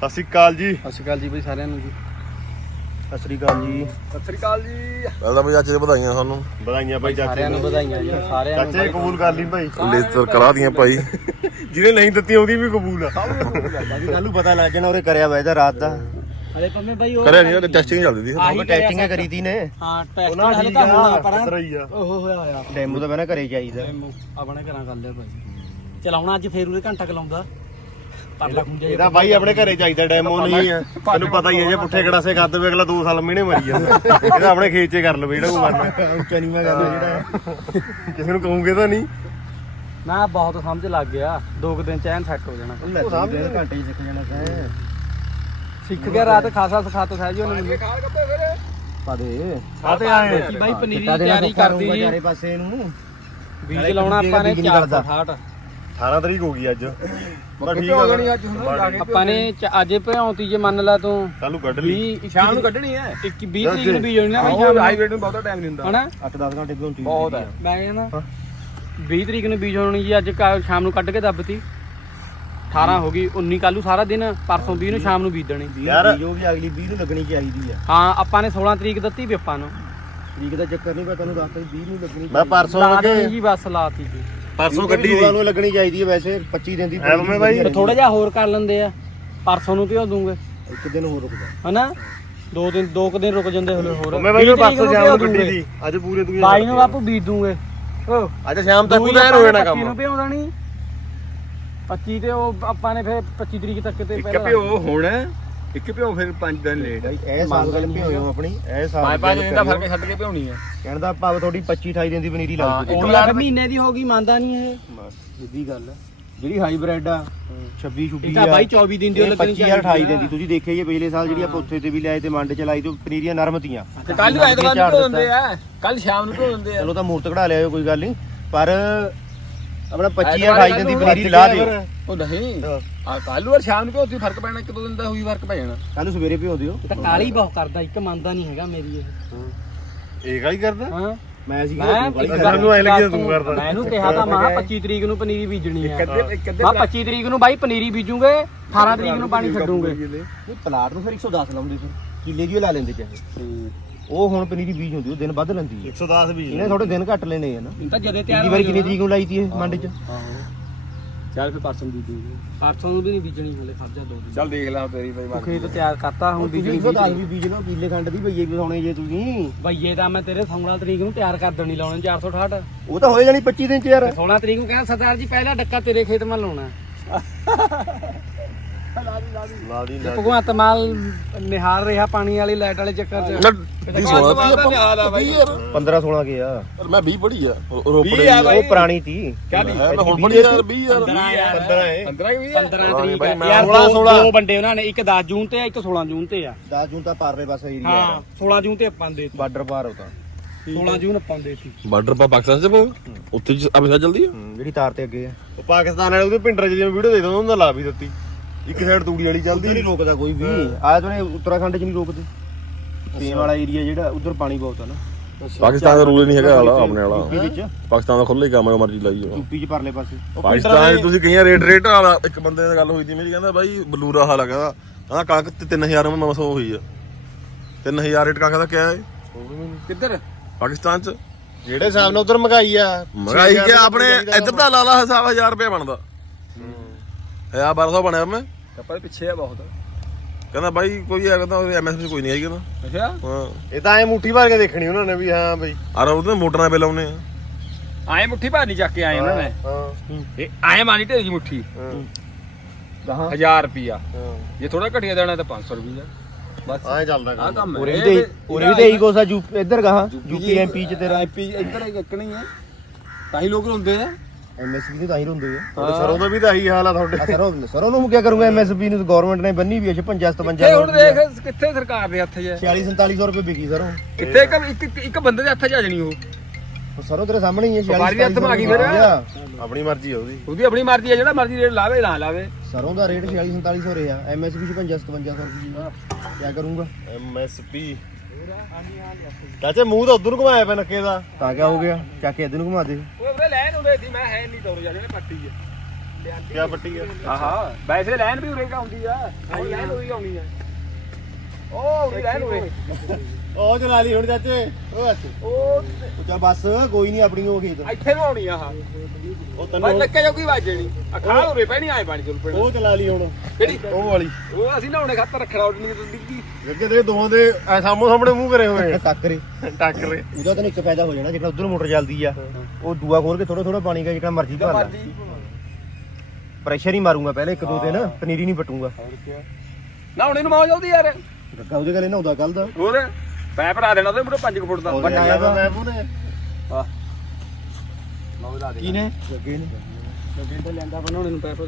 ਸਤਿ ਸ਼੍ਰੀ ਅਕਾਲ ਜੀ। ਸਤਿ ਸ਼੍ਰੀ ਅਕਾਲ ਜੀ ਬਈ ਸਾਰਿਆਂ ਨੂੰ ਜੀ। ਸਤਿ ਸ੍ਰੀ ਅਕਾਲ ਜੀ। ਸਤਿ ਸ਼੍ਰੀ ਅਕਾਲ ਜੀ। ਪਹਿਲਾਂ ਵੀ ਚਾਚੇ ਦੇ ਵਧਾਈਆਂ ਤੁਹਾਨੂੰ ਵਧਾਈਆਂ ਭਾਈ ਚਾਚੇ ਸਾਰਿਆਂ ਨੂੰ ਵਧਾਈਆਂ ਜੀ ਸਾਰਿਆਂ ਨੂੰ ਚਾਚੇ ਕਬੂਲ ਕਰ ਲਈ ਭਾਈ। ਲੇਜ਼ਰ ਕਰਾ ਦੀਆਂ ਭਾਈ। ਜਿਹਨੇ ਨਹੀਂ ਦਿੱਤੀ ਉਹਦੀ ਵੀ ਕਬੂਲ ਆ। ਕੱਲ ਨੂੰ ਪਤਾ ਲੱਗ ਜਾਣਾ ਉਹਰੇ ਕਰਿਆ ਵਾ ਇਹਦਾ ਰਾਤ ਦਾ। ਅਰੇ ਪੰਮੇ ਬਾਈ ਉਹ ਕਰਿਆ ਨਹੀਂ ਟੈਸਟਿੰਗ ਚੱਲਦੀ ਸੀ। ਉਹ ਟੈਸਟਿੰਗ ਕਰੀ ਤੀ ਨੇ। ਹਾਂ ਟੈਸਟ ਉਹਨਾਂ ਹਲੇ ਤਾਂ ਹੋਣਾ ਪਰ। ਆ। ਉਹ ਹੋਇਆ ਹੋਇਆ। ਡੈਮੋ ਤਾਂ ਪਹਿਲਾਂ ਘਰੇ ਚਾਹੀਦਾ ਆਪਣੇ ਘਰਾਂ ਕਰ ਲਿਆ ਭਾਈ। ਚਲਾਉਣਾ ਅੱਜ ਫੇਰ ਉਹਦੇ ਘੰਟਾ ਕਲਾਉਂਦਾ ਪਰਲਾ ਖੁੰਝਾ ਇਹਦਾ ਭਾਈ ਆਪਣੇ ਘਰੇ ਚਾਹੀਦਾ ਡੈਮੋ ਨਹੀਂ ਆ। ਤੈਨੂੰ ਪਤਾ ਹੀ ਹੈ ਜੇ ਪੁੱਠੇ ਗੜਾਸੇ ਕਰ ਦੇਵੇ ਅਗਲਾ 2 ਸਾਲ ਮਹੀਨੇ ਮਰੀ ਜਾਂਦਾ। ਇਹਦਾ ਆਪਣੇ ਖੇਤ 'ਚ ਕਰ ਲਵੇ ਜਿਹੜਾ ਕੋ ਕਰਨਾ ਉੱਚਾ ਨਹੀਂ ਮੈਂ ਕਰਦਾ ਜਿਹੜਾ ਕਿਸੇ ਨੂੰ ਕਹੂੰਗੇ ਤਾਂ ਨਹੀਂ। ਨਾ ਬਹੁਤ ਸਮਝ ਲੱਗ ਗਿਆ। ਦੋ ਕੁ ਦਿਨ ਚ ਐਨ ਸੈੱਟ ਹੋ ਜਾਣਾ। ਉਹ ਲੈ ਤੂੰ ਦਿਨ ਘੰਟੇ ਹੀ ਸਿੱਖ ਜਾਣਾ ਤੈਂ। ਸਿੱਖ ਗਿਆ ਰਾਤ ਖਾਸਾ ਸਿਖਾਤਾ ਸਾਹਿਬ ਜੀ ਉਹਨੇ। ਮੈਨੂੰ ਪਾ ਦੇ। ਆ ਤੇ ਆਏ। ਬਾਈ ਪਨੀਰੀ ਦੀ ਤਿਆਰੀ ਕਰਦੀ ਜੀ। ਚਾਰੇ ਪਾਸੇ ਨੂੰ। ਬੀਜ ਲਾਉਣਾ ਆਪਾਂ ਨੇ ਬੀਜ ਨਹੀਂ ਕਰਦਾ। 460 18 ਤਰੀਕ ਹੋ ਗਈ ਅੱਜ। ਬਸ ਠੀਕ ਆ ਆਪਾਂ ਨੇ ਚ- ਅੱਜ ਭਿਉਂਤੀ ਜੇ ਮੰਨ ਲਾ ਤੂੰ। ਕੱਲ ਨੂੰ ਕੱਢ ਲਈ। 20 ਸ਼ਾਮ ਨੂੰ ਕੱਢਣੀ ਹੈ। 21 20 ਤਰੀਕ ਨੂੰ ਬੀਜ ਹੋਣੀ ਨਾ ਬਾਈ ਸ਼ਾਮ ਨੂੰ। ਨੂੰ ਬਹੁਤਾ ਟਾਈਮ ਨਹੀਂ ਹੁੰਦਾ। ਹਨਾ? 8-10 ਘੰਟੇ ਤੋਂ ਠੀਕ ਬਹੁਤ ਹੈ। ਮੈਂ ਕਹਿੰਦਾ 20 ਤਰੀਕ ਨੂੰ ਬੀਜ ਹੋਣੀ ਜੀ ਅੱਜ ਕਾ- ਸ਼ਾਮ ਨੂੰ ਕੱਢ ਕੇ ਦੱਬਤੀ। 18 ਹੋ ਗਈ 19 ਕੱਲੂ ਸਾਰਾ ਦਿਨ ਪਰਸੋਂ 20 ਨੂੰ ਸ਼ਾਮ ਨੂੰ ਬੀਜਣੀ ਯਾਰ- ਜੋ ਵੀ ਅਗਲੀ 20 ਨੂੰ ਲੱਗਣੀ ਚਾਹੀਦੀ ਆ। ਹਾਂ ਆਪਾਂ ਨੇ 16 ਤਰੀਕ ਦਿੱਤੀ ਵੀ ਆਪਾਂ ਨੂੰ। ਤਰੀਕ ਦਾ ਚੱਕਰ ਨਹੀਂ ਮੈਂ ਤੈਨੂੰ ਦੱਸਦਾ 20 ਨੂੰ ਲੱਗਣੀ ਮੈਂ ਪਰਸੋਂ ਲਾ ਲੱਗੇ। ਜੀ ਬਸ ਲਾਤੀ ਜੀ। ਪਰਸੋਂ ਗੱਡੀ ਦੀ। ਨੂੰ ਲੱਗਣੀ ਚਾਹੀਦੀ ਹੈ ਵੈਸੇ 25 ਦਿਨ ਦੀ ਐ ਮੰਮੀ ਬਾਈ, ਥੋੜਾ ਜਿਹਾ ਹੋਰ ਕਰ ਲੈਂਦੇ ਆ। ਪਰਸੋਂ ਨੂੰ ਭਿਓ ਦੂੰਗੇ। ਇੱਕ ਦਿਨ ਹੋਰ ਰੁਕਦਾ ਹਨਾ? ਦੋ ਦਿਨ ਦੋ ਕੁ ਦਿਨ ਰੁਕ ਜਾਂਦੇ ਹਲੇ ਹੋਰ। ਮੈਂ ਬਾਈ 20 ਪਰਸੋਂ ਸ਼ਾਮ ਨੂੰ ਗੱਡੀ। ਦੀ? ਅੱਜ ਪੂਰੇ ਤੂੰ ਬਾਈ ਨੂੰ ਬਾਪੂ ਬੀਜ ਦੂੰਗੇ। ਓ ਅੱਜ ਸ਼ਾਮ ਤੱਕ ਉਹਦਾ ਹੋ ਜਾਣਾ 25 ਨੂੰ ਕੰਮ ਭਿਉਂਦਾ ਨਹੀਂ 25 ਤੇ ਉਹ ਆਪਾਂ ਨੇ ਫਿਰ 25 ਤਰੀਕ ਤੱਕ ਤੇ ਇੱਕ ਭਿਓ ਹੁਣ। ਇੱਕ ਭਿਓ ਫਿਰ 5 ਦਿਨ ਲੇਟ ਬਾਈ ਇਹ ਸਾਲ ਗੱਲ ਭਿਓਇਓ ਆਪਣੀ ਇਹ ਸਾਲ ਪੰਜ ਪੰਜ ਦਿਨ ਦਾ ਫ਼ਰਕ ਛੱਡ ਕੇ ਭਿਉਣੀ ਆ। ਕਹਿਣ ਦਾ ਭਾਵ ਤੁਹਾਡੀ 25 28 ਦਿਨ ਦੀ ਪਨੀਰੀ ਲੱਗ ਚੁੱਕੀ ਉਹ ਲੱਖ ਮਹੀਨੇ ਦੀ ਹੋ ਗਈ ਮੰਨਦਾ ਨਹੀਂ ਇਹ। ਸਿੱਧੀ ਗੱਲ ਹੈ ਜਿਹੜੀ ਹਾਈਬ੍ਰਿਡ ਆ 26 ਇਹ 26 ਤਾਂ ਬਾਈ 24 ਦਿਨ ਦੀ ਉਹ ਲੱਗਣੀ 25 28 ਦਿਨ ਦੀ। ਤੁਸੀਂ ਦੇਖਿਆ ਹੀ ਹੈ ਪਿਛਲੇ ਸਾਲ ਜਿਹੜੀ ਆਪਾਂ ਉੱਥੇ ਤੇ ਵੀ ਲਿਆਏ ਤੇ ਮੰਡ ਚ ਲਾਈ ਤੇ ਪਨੀਰੀਆਂ ਨਰਮ ਤੀਆਂ। ਤੇ ਕੱਲ ਨੂੰ ਐਤਵਾਰ ਨੂੰ ਦਿੰਦੇ ਆ। ਕੱਲ ਸ਼ਾਮ ਨੂੰ ਦਿੰਦੇ ਆ। ਚਲੋ ਤਾਂ ਮੂਰਤ ਕਢਾ ਲਿਆਓ ਕੋਈ ਗੱਲ ਨਹੀਂ। ਪਰ ਆਪਣਾ 25 28 ਦਿਨ ਦੀ ਪਨੀਰੀ ਲਾ ਦਿਓ। ਉਹ ਨਹੀਂ। ਆ ਕੱਲ ਔਰ ਸ਼ਾਮ ਨੂੰ ਭਿਓ ਤੁਸੀਂ ਫ਼ਰਕ ਪੈਣਾ ਇੱਕ ਦੋ ਦਿਨ ਦਾ ਹੋਈ ਫ਼ਰਕ ਪੈ ਜਾਣਾ। ਕੱਲ ਨੂੰ ਸਵੇਰੇ ਭਿਓ ਦਿਓ। ਇਹ ਤਾਂ ਕਾਲੀ ਬਹੁਤ ਕਰਦਾ ਇੱਕ ਮੰਨਦਾ ਨਹੀਂ ਹੈਗਾ ਮੇਰੀ ਇਹ। ਇਹ ਕਾਲੀ ਕਰਦਾ? ਹਾਂ। ਮੈਂ ਸੀ ਮੈਂ ਇੱਕ ਗੱਲ ਸਾਨੂੰ ਐਂ ਲੱਗਿਆ ਤੂੰ ਕਰਦਾ। ਮੈਂ ਇਹਨੂੰ ਕਿਹਾ ਤਾਂ ਮਾਂ 25 ਤਰੀਕ ਨੂੰ ਪਨੀਰੀ ਬੀਜਣੀ ਹੈ ਅੱਧੇ ਇੱਕ ਅੱਧੇ ਮਾਂ 25 ਤਰੀਕ ਨੂੰ ਬਾਈ ਪਨੀਰੀ ਬੀਜੂਗੇ 18 ਤਰੀਕ ਨੂੰ ਪਾਣੀ ਛੱਡੂਗੇ। ਪਲਾਟ ਨੂੰ ਫਿਰ 110 ਲਾਉਂਦੇ ਫਿਰ ਕਿੱਲੇ ਦੀ ਓ ਲਾ ਲੈਂਦੇ ਚਾਹੇ। ਉਹ ਹੁਣ ਪਨੀਰੀ ਬੀਜ ਹੁੰਦੀ ਉਹ ਦਿਨ ਵੱਧ ਲੈਂਦੀ ਹੈ। 110 ਵੀ ਇਹਨੇ ਥੋੜੇ ਦਿਨ ਘੱਟ ਲੈਣੇ ਆ ਨਾ। ਤਾਂ ਜਦੇ ਤਿਆਰ ਪਿਛਲੀ ਵਾਰੀ ਕਿੰਨੀ ਤਰੀਕ ਨੂੰ ਲਾਈ ਤੀ ਇਹ ਮੰਡ ਚ? ਚੱਲ ਫਿਰ ਪਰਸੋਂ ਦੀ ਦੀ ਪਰਸੋਂ ਨੂੰ ਵੀ ਨਹੀਂ ਬੀਜਣੀ ਹਲੇ ਖਰਚਾ ਦੋ ਦਿਨ। ਚੱਲ ਦੇਖ ਲਾ ਤੇਰੀ ਬਈ ਉਹ ਖੇਤ ਤਿਆਰ ਕਰਤਾ ਹੁਣ ਬੀਜਣੀ ਬੀਜਣੀ 110 ਵੀ ਬੀਜ ਲਓ ਕਿੱਲੇ ਖੰਡ ਦੀ ਭਈਏ ਵੀ ਸੋਣੇ ਜੇ ਤੁਸੀਂ। ਬਈਏ ਤਾਂ ਮੈਂ ਤੇਰੇ 16 ਤਰੀਕ ਨੂੰ ਤਿਆਰ ਕਰ ਦੇਣੀ ਲਾਉਣੇ 468 ਉਹ ਤਾਂ ਹੋਏ ਜਾਣੀ 25 ਦਿਨ ਚ ਯਾਰ। 16 ਤਰੀਕ ਨੂੰ ਕਹਿੰਦਾ ਸਰਦਾਰ ਜੀ ਪਹਿਲਾ ਡੱਕਾ ਤੇਰੇ ਖੇਤ ਮੈਂ ਲਾਉਣਾ। ਲਾ ਦੀ ਤੇ ਭਗਵੰਤ ਮਾਲ ਨਿਹਾਲ ਰਿਹਾ ਪਾਣੀ ਵਾਲੀ ਲਾਈਟ ਵਾਲੇ ਚੱਕਰ 'ਚ। ਦੀ ਸੋਣਾ ਤੀ ਨਿਹਾਲ ਆ ਬਾਈ। 15 16 ਕੇ ਆ? ਪਰ ਮੈਂ 20 ਪੜੀ ਆ। ਰੋਪੜੇ। ਉਹ ਪੁਰਾਣੀ ਤੀ। ਕਿਆ ਦੀ ਮੈਂ ਹੁਣ ਪੜੀ ਯਾਰ 20 ਯਾਰ 15 ਹੈ 15 ਵੀ ਆ। 15 ਤਰੀਕ ਬਾਈ ਆ। ਮੈਂ ਯਾਰ 16 ਦੋ- ਦੋ ਵੰਡੇ ਉਹਨਾਂ ਨੇ ਇੱਕ 10 ਜੂਨ ਤੇ ਆ ਇੱਕ 16 ਜੂਨ ਤੇ ਆ। 10 ਜੂਨ ਤਾਂ ਪਾਰਲੇ ਪਾਸੇ ਏਰੀਆ ਹਾਂ 16 ਜੂਨ ਤੇ ਆਪਾਂ ਦੇ। ਬਾਰਡਰ ਪਾਰ ਹੁੰਦਾ 16 ਜੂਨ ਆਪਾਂ ਦੇ ਬਾਰਡਰ ਪਾ ਪਾਕਿਸਤਾਨ ਚ ਉੱਥੇ ਅਬਸਾ ਜਲਦੀ ਆ? ਜਿਹੜੀ ਤਾਰ ਤੇ ਅੱਗੇ ਆ। ਉਹ ਪਾਕਿਸਤਾਨ ਵਾਲੇ ਉਹਦੇ ਪਿੰਡਰ ਚ ਜਿਵੇਂ ਵੀਡੀਓ ਦੇ ਦਿੰਦਾ ਉਹਨਾਂ ਦਾ ਲਾ ਵੀ ਦਿੱਤੀ। ਇੱਕ ਸਾਈਡ ਤੂੜੀ ਵਾਲੀ ਉਧਰ ਨਹੀਂ ਚੱਲਦੀ ਰੋਕਦਾ ਕੋਈ ਵੀ। ਆਇਆ ਤਾਂ ਉੱਤਰਾਖੰਡ ਚ ਨਹੀਂ ਰੋਕਦੇ। ਸੇਮ ਵਾਲਾ ਏਰੀਆ ਜਿਹੜਾ ਉਧਰ ਪਾਣੀ ਬਹੁਤ ਆ ਨਾ। ਪਾਕਿਸਤਾਨ ਦਾ ਰੂਲ ਨਹੀਂ ਹੈਗਾ ਵਾਲਾ ਆਪਣੇ ਵਾਲਾ ਵਿੱਚ। ਪਾਕਿਸਤਾਨ ਦਾ ਖੁੱਲੇ ਕੰਮ ਮਰਜ਼ੀ ਲਾਈ ਜਾਓ। ਯੂਪੀ ਚ ਪਰਲੇ ਪਾਸੇ। ਪਾਕਿਸਤਾਨ 'ਚ ਤੁਸੀਂ ਕਈਆਂ ਰੇਟ ਰੇਟ ਵਾਲਾ ਇੱਕ ਬੰਦੇ ਨਾਲ ਗੱਲ ਹੋਈ ਸੀ ਮੇਰੀ ਕਹਿੰਦਾ ਬਾਈ ਬਲੂਰਾ ਹਾਲ ਕਹਿੰਦਾ ਕਹਿੰਦਾ ਕਣਕ ਤੇ 3000 ਮੈਂ ਮਸੋ ਹੋਈ ਆ। 3000 ਰੇਟ ਕਣਕ ਦਾ ਕਿਆ ਹੈ? ਕਿੱਧਰ? ਪਾਕਿਸਤਾਨ 'ਚ। ਜਿਹੜੇ ਹਿਸਾਬ ਨਾਲ ਉਧਰ ਮਹਿੰਗਾਈ ਆ ਮਹਿੰਗਾਈ ਕਿ ਆਪਣੇ ਇੱਧਰ ਦਾ ਲਾ ਲਾ ਹਿਸਾਬ 1000 ਰੁਪਏ ਬਣਦਾ। ਹਜ਼ਾਰ 1200 ਬਣਿਆ ਮੈਂ। ਕੱਪੜੇ ਪਿੱਛੇ ਆ ਬਹੁਤ। ਕਹਿੰਦਾ ਬਾਈ ਕੋਈ ਹੈ ਕਹਿੰਦਾ ਐਮਐਸਪੀ ਕੋਈ ਨਹੀਂ ਆਈ ਕਹਿੰਦਾ। ਅੱਛਾ? ਹਾਂ। ਇਹ ਤਾਂ ਐ ਮੁੱਠੀ ਭਰ ਕੇ ਦੇਖਣੀ ਉਹਨਾਂ ਨੇ ਵੀ ਹਾਂ ਬਈ। ਆਰ ਉਹਦੇ ਮੋਟਰਾਂ ਬਿੱਲ ਆਉਨੇ ਆ। ਆਏ ਮੁੱਠੀ ਭਰ ਨਹੀਂ ਚੱਕ ਕੇ ਆਏ ਉਹਨਾਂ ਨੇ। ਹਾਂ ਇਹ ਆਏ ਮਾਨੀ ਢੇਰੀ ਮੁੱਠੀ। ਹਾਂ, ਕਹਾਂ 1000 ਰੁਪਿਆ ਹਾਂ। ਜੇ ਥੋੜਾ ਘਟਿਆ ਦੇਣਾ ਤਾਂ 500 ਰੁਪਿਆ ਬਸ। ਐ ਚੱਲਦਾ ਆ ਕੰਮ ਕੰਮ ਹੈ। ਉਰੇ ਵੀ ਤੇ ਉਰੇ ਵੀ ਤੇ ਇਹੀ ਕੋਸਾ ਯੂਪੀ ਇੱਧਰ ਕਹਾਂ ਯੂਪੀ ਐਮਪੀ ਚ ਤੇਰਾ। ਐਮਪੀ ਇੱਧਰ ਇੱਕ ਨਹੀਂ ਹੈ। ਤਾਂ ਹੀ ਲੋਕ ਰੋਂਦੇ ਆ। ਐਮਐਸਪੀ ਨੂੰ ਤਾਂ ਹੀ ਹੁੰਦੇ ਆ। ਤੁਹਾਡੇ ਸਰੋਂ ਦਾ ਵੀ ਤਾਂ ਇਹੀ ਹਾਲ ਆ ਤੁਹਾਡੇ। ਆ ਸਰੋਂ ਸਰੋਂ ਨੂੰ ਕੀ ਕਰੂੰਗਾ ਐਮਐਸਪੀ ਨੂੰ? ਗਵਰਨਮੈਂਟ ਨੇ ਬੰਨੀ ਵੀ ਹੈ 55 57 ਇਹ ਹੁਣ ਦੇਖ ਕਿੱਥੇ ਸਰਕਾਰ ਦੇ ਹੱਥ 'ਚ ਹੈ 46 4700 ਰੁਪਏ ਵਿਕੀ ਸਰੋਂ। ਕਿੱਥੇ ਇੱਕ ਇੱਕ ਇੱਕ ਬੰਦੇ ਦੇ ਹੱਥ 'ਚ ਆ ਜਾਣੀ ਉਹ? ਉਹ ਸਰੋਂ ਤੇਰੇ ਸਾਹਮਣੇ ਹੀ ਹੈ 46 ਵਪਾਰੀ ਦੇ ਹੱਥ ਮਾ ਗਈ ਫਿਰ। ਆਪਣੀ ਮਰਜ਼ੀ ਆ ਉਹਦੀ। ਉਹਦੀ ਆਪਣੀ ਮਰਜ਼ੀ ਹੈ ਜਿਹੜਾ ਮਰਜ਼ੀ ਰੇਟ ਲਾਵੇ ਨਾ ਲਾਵੇ। ਸਰੋਂ ਦਾ ਰੇਟ 46 4700 ਰਿਹਾ। ਐਮਐਸਪੀ 55 5700 ਰੁਪਏ ਕੀ ਕਰੂੰਗਾ? ਐਮਐਸਪੀ ਚਾਚੇ ਮੂੰਹ ਤਾਂ ਉਧਰ ਨੂੰ ਘੁਮਾਇਆ ਪਿਆ ਨੱਕੇ ਦਾ। ਤਾਂ ਕਿਆ ਹੋ ਗਿਆ? ਚੱਕ ਕੇ ਇੱਧਰ ਨੂੰ ਘੁਮਾ ਦੇ। ਉਹ ਉਹਦੇ ਲੈਣ ਉਹਦੇ ਸੀ ਮੈਂ ਹੈ ਨਹੀਂ ਦੌੜ ਜਾਣੇ ਪੱਟੀ 'ਚ ਕਿਆ ਪੱਟੀ ਆ? ਆਹਾ ਵੈਸੇ ਲਾਈਨ ਵੀ ਉਰੇ ਕਾ ਆਉਂਦੀ ਆ? ਉਹ ਲਾਈਨ ਉਰੇ ਆਉਣੀ ਆ। ਉਹ ਉਰੇ ਲਾਈਨ ਉਰੇ। ਉਹ ਚਲਾ ਲਈ ਹੁਣ ਚਾਚੇ। ਉਹ ਅੱਛਾ ਉਹ ਚੱਲ ਬਸ ਕੋਈ ਨਹੀਂ ਆਪਣੀ ਉਹ ਖੇਤ ਇੱਥੇ ਨੂੰ ਆਉਣੀ ਆ ਆਹ। ਉਹ ਬਸ ਤੈਨੂੰ ਲੱਕੇ ਜੋ ਕੋਈ ਵਾਜਣੀ ਅਖਾਲ ਉਰੇ ਪੈਣੀ ਆਏ ਪਾਣੀ ਚਲ ਪੈਣੀ ਉਹ ਚਲਾ ਲਈ ਹੁਣ। ਕਿਹੜੀ? ਉਹ ਵਾਲੀ। ਉਹ ਅਸੀਂ ਨਹਾਉਣੇ ਖਾਤਰ ਰੱਖਣਾ ਉੱਡਣੀ ਤੇ ਡਿੱਗੀ ਅੱਗੇ ਦੇ ਦੋਹਾਂ ਦੇ ਐ ਸਾਹਮਣੇ ਸਾਹਮਣੇ ਮੂੰਹ ਕਰੇ ਹੋਏ ਆ। ਟੱਕਰੇ। ਟੱਕਰੇ। ਉਹਦਾ ਤਾਂ ਇੱਕ ਫਾਇਦਾ ਹੋ ਜਾਣਾ ਜਿਹੜਾ ਉਧਰ ਮੋਟਰ ਚੱਲਦੀ ਆ। ਉਹ ਦੂਆ ਖੋਲ ਕੇ ਥੋੜਾ ਥੋੜਾ ਪਾਣੀ ਦਾ ਜਿਹੜਾ ਮਰਜ਼ੀ ਭਰ ਲੈ। ਮਰਜ਼ੀ। ਪ੍ਰੈਸ਼ਰ ਹੀ ਮਾਰੂੰਗਾ ਪਹਿਲੇ ਇੱਕ ਦੋ ਦਿਨ ਪਨੀਰੀ ਨਹੀਂ ਪਟੂੰਗਾ। ਨਹਾਉਣੇ ਨੂੰ ਮੌਜ ਆਉਂਦੀ ਯਾਰ। ਗੱਗਾ ਉਹਦੇ ਘਰੇ ਨਹਾਉਂਦਾ ਕੱਲ ਦਾ। ਹੋਰ? ਪੈਪ ਲਾ ਦੇਣਾ ਉਹਦੇ ਮੁੰਡੇ 5 ਫੁੱਟ ਦਾ। ਵਾ। ਮੈਂ ਪੂਰੇ ਆਹ ਮੌਜ ਲਾ ਦੇ ਕੀ ਨੇ? ਗੱਗੇ ਨੇ। ਗੱਗੇ ਤੇ ਲੈਂਦਾ ਬਣਾਉਣੇ ਨੂੰ ਪੈਪ।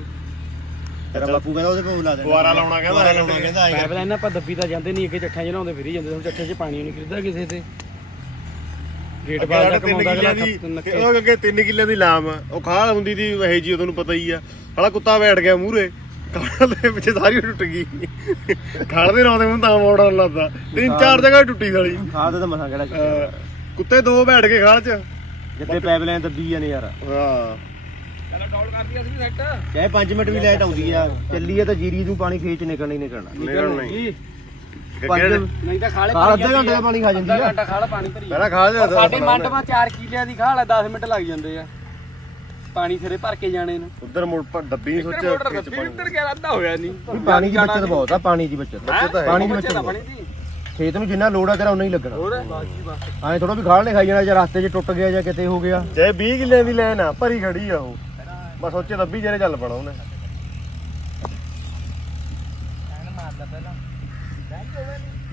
ਤੇਰਾ ਬਾਪੂ ਕਹਿੰਦਾ ਉਹਦੇ ਕੋਲ ਲਾ ਦੇ ਦੁਆਰਾ ਲਾਉਣਾ ਕਹਿੰਦਾ ਐ ਲਾਉਣਾ ਕਹਿੰਦਾ ਪੈਪ ਲੈਣਾ ਆਪਾਂ ਦੱਬੀ ਤਾਂ ਜਾਂਦੇ ਨਹੀਂ ਅੱਗੇ ਚੱਠਾਂ ਜਨਾਉਂਦੇ ਫਿਰੀ ਜਾਂਦੇ ਹੁਣ ਚੱਠੇ 'ਚ ਪਾਣੀ ਨਹੀਂ ਖਿਰਦਾ ਕਿਸੇ ਤੇ। ਗੇਟ ਬਾਹਰ ਦਾ ਤਿੰਨ ਕਮਾਉਂਦਾ ਕਿੱਲਿਆਂ ਦੀ ਉਹ ਅੱਗੇ 3 ਕਿੱਲਿਆਂ ਦੀ ਲਾਮ। ਉਹ ਖਾਲ ਹੁੰਦੀ ਦੀ ਇਹ ਜੀ ਤੁਹਾਨੂੰ ਪਤਾ ਹੀ ਆ। ਹਲਾ ਕੁੱਤਾ ਬੈਠ ਗਿਆ ਮੂਹਰੇ। ਦੇ ਪਿੱਛੇ ਸਾਰੀ ਟੁੱਟ ਗਈ। ਖਾਲ ਦੇ ਰੌਂਦੇ ਮੈਨੂੰ ਤਾਂ ਮੋੜਨ ਲੱਗਾ ਤਿੰਨ ਚਾਰ ਜਗ੍ਹਾ ਟੁੱਟੀ ਸਾਲੀ। ਦਾ ਮਸਾਂ ਕਿਹੜਾ ਕੁੱਤੇ ਦੋ ਬੈਠ ਕੇ ਖਾਲ 'ਚ। ਜਿੱਤੇ ਪਾਈਪਲਾਈਨ ਦੱਬੀ ਜਾਂਦੇ ਯਾਰ। ਹਾਂ। ਚਲੋ ਡੌਲ ਕਰਦੀ ਅਸੀਂ ਸੈੱਟ ਚਾਹੇ 5 ਮਿੰਟ ਵੀ ਲਾਈਟ ਆਉਂਦੀ ਆ ਚੱਲੀ ਆ ਤਾਂ ਜੀਰੀ ਨੂੰ ਪਾਣੀ ਖੇਚ ਨਿਕਲਣਾ ਹੀ ਨਿਕਲਣਾ ਨਿਕਲ ਨਹੀਂ। ਪੰਜ ਨਹੀਂ ਤਾਂ ਖਾਲੇ ਖਾਲ ਅੱਧੇ ਘੰਟੇ ਦਾ ਪਾਣੀ ਖਾ ਜਾਂਦੀ ਅੱਧਾ ਆ ਘੰਟਾ ਖਾਲਾ ਪਾਣੀ ਭਰੀ ਪਹਿਲਾਂ ਖਾਲ ਜਾ ਸਾਡੇ ਮੰਡ ਮਾ 4 ਕਿੱਲਿਆਂ ਦੀ ਖਾਲ ਹੈ 10 ਮਿੰਟ ਲੱਗ ਜਾਂਦੇ ਆ। ਪਾਣੀ ਸਿਰੇ ਭਰ ਕੇ ਜਾਣੇ ਨੂੰ। ਉਧਰ ਮੁੜ ਪ- ਡੱਬੀ ਨਹੀਂ ਮੋਟਰ ਸੋਚਿਆ ਰੱਬੀ ਉੱਤਰ ਗਿਆ ਅੱਧਾ ਹੋਇਆ ਨਹੀਂ ਪਾਣੀ ਦੀ ਬੱਚਤ ਬਹੁਤ ਆ ਪਾਣੀ ਦੀ ਬੱਚਤ। ਪਾਣੀ ਦੀ ਬੱਚਤ ਪਾਣੀ ਬਹੁਤ। ਦੀ। ਖੇਤ ਨੂੰ ਜਿੰਨਾ ਲੋੜ ਆ ਤੇਰਾ ਉਨਾ ਹੀ ਲੱਗਣਾ। ਹੋਰ ਐਂ ਥੋੜਾ ਵੀ ਖਾਲ ਨੇ ਖਾਈ ਜਾਣਾ ਜਾਂ ਰਸਤੇ 'ਚ ਟੁੱਟ ਗਿਆ ਜਾਂ ਕਿਤੇ ਹੋ ਗਿਆ। ਚਾਹੇ 20 ਕਿੱਲਿਆਂ ਦੀ ਲੈਣ ਆ ਭਰੀ ਖੜੀ ਆ ਉਹ। ਮੈਂ ਸੋਚਿਆ ਦੱਬੀ ਜਿਹੜੇ ਚੱਲ ਪਣਾ ਉਹਨੇ।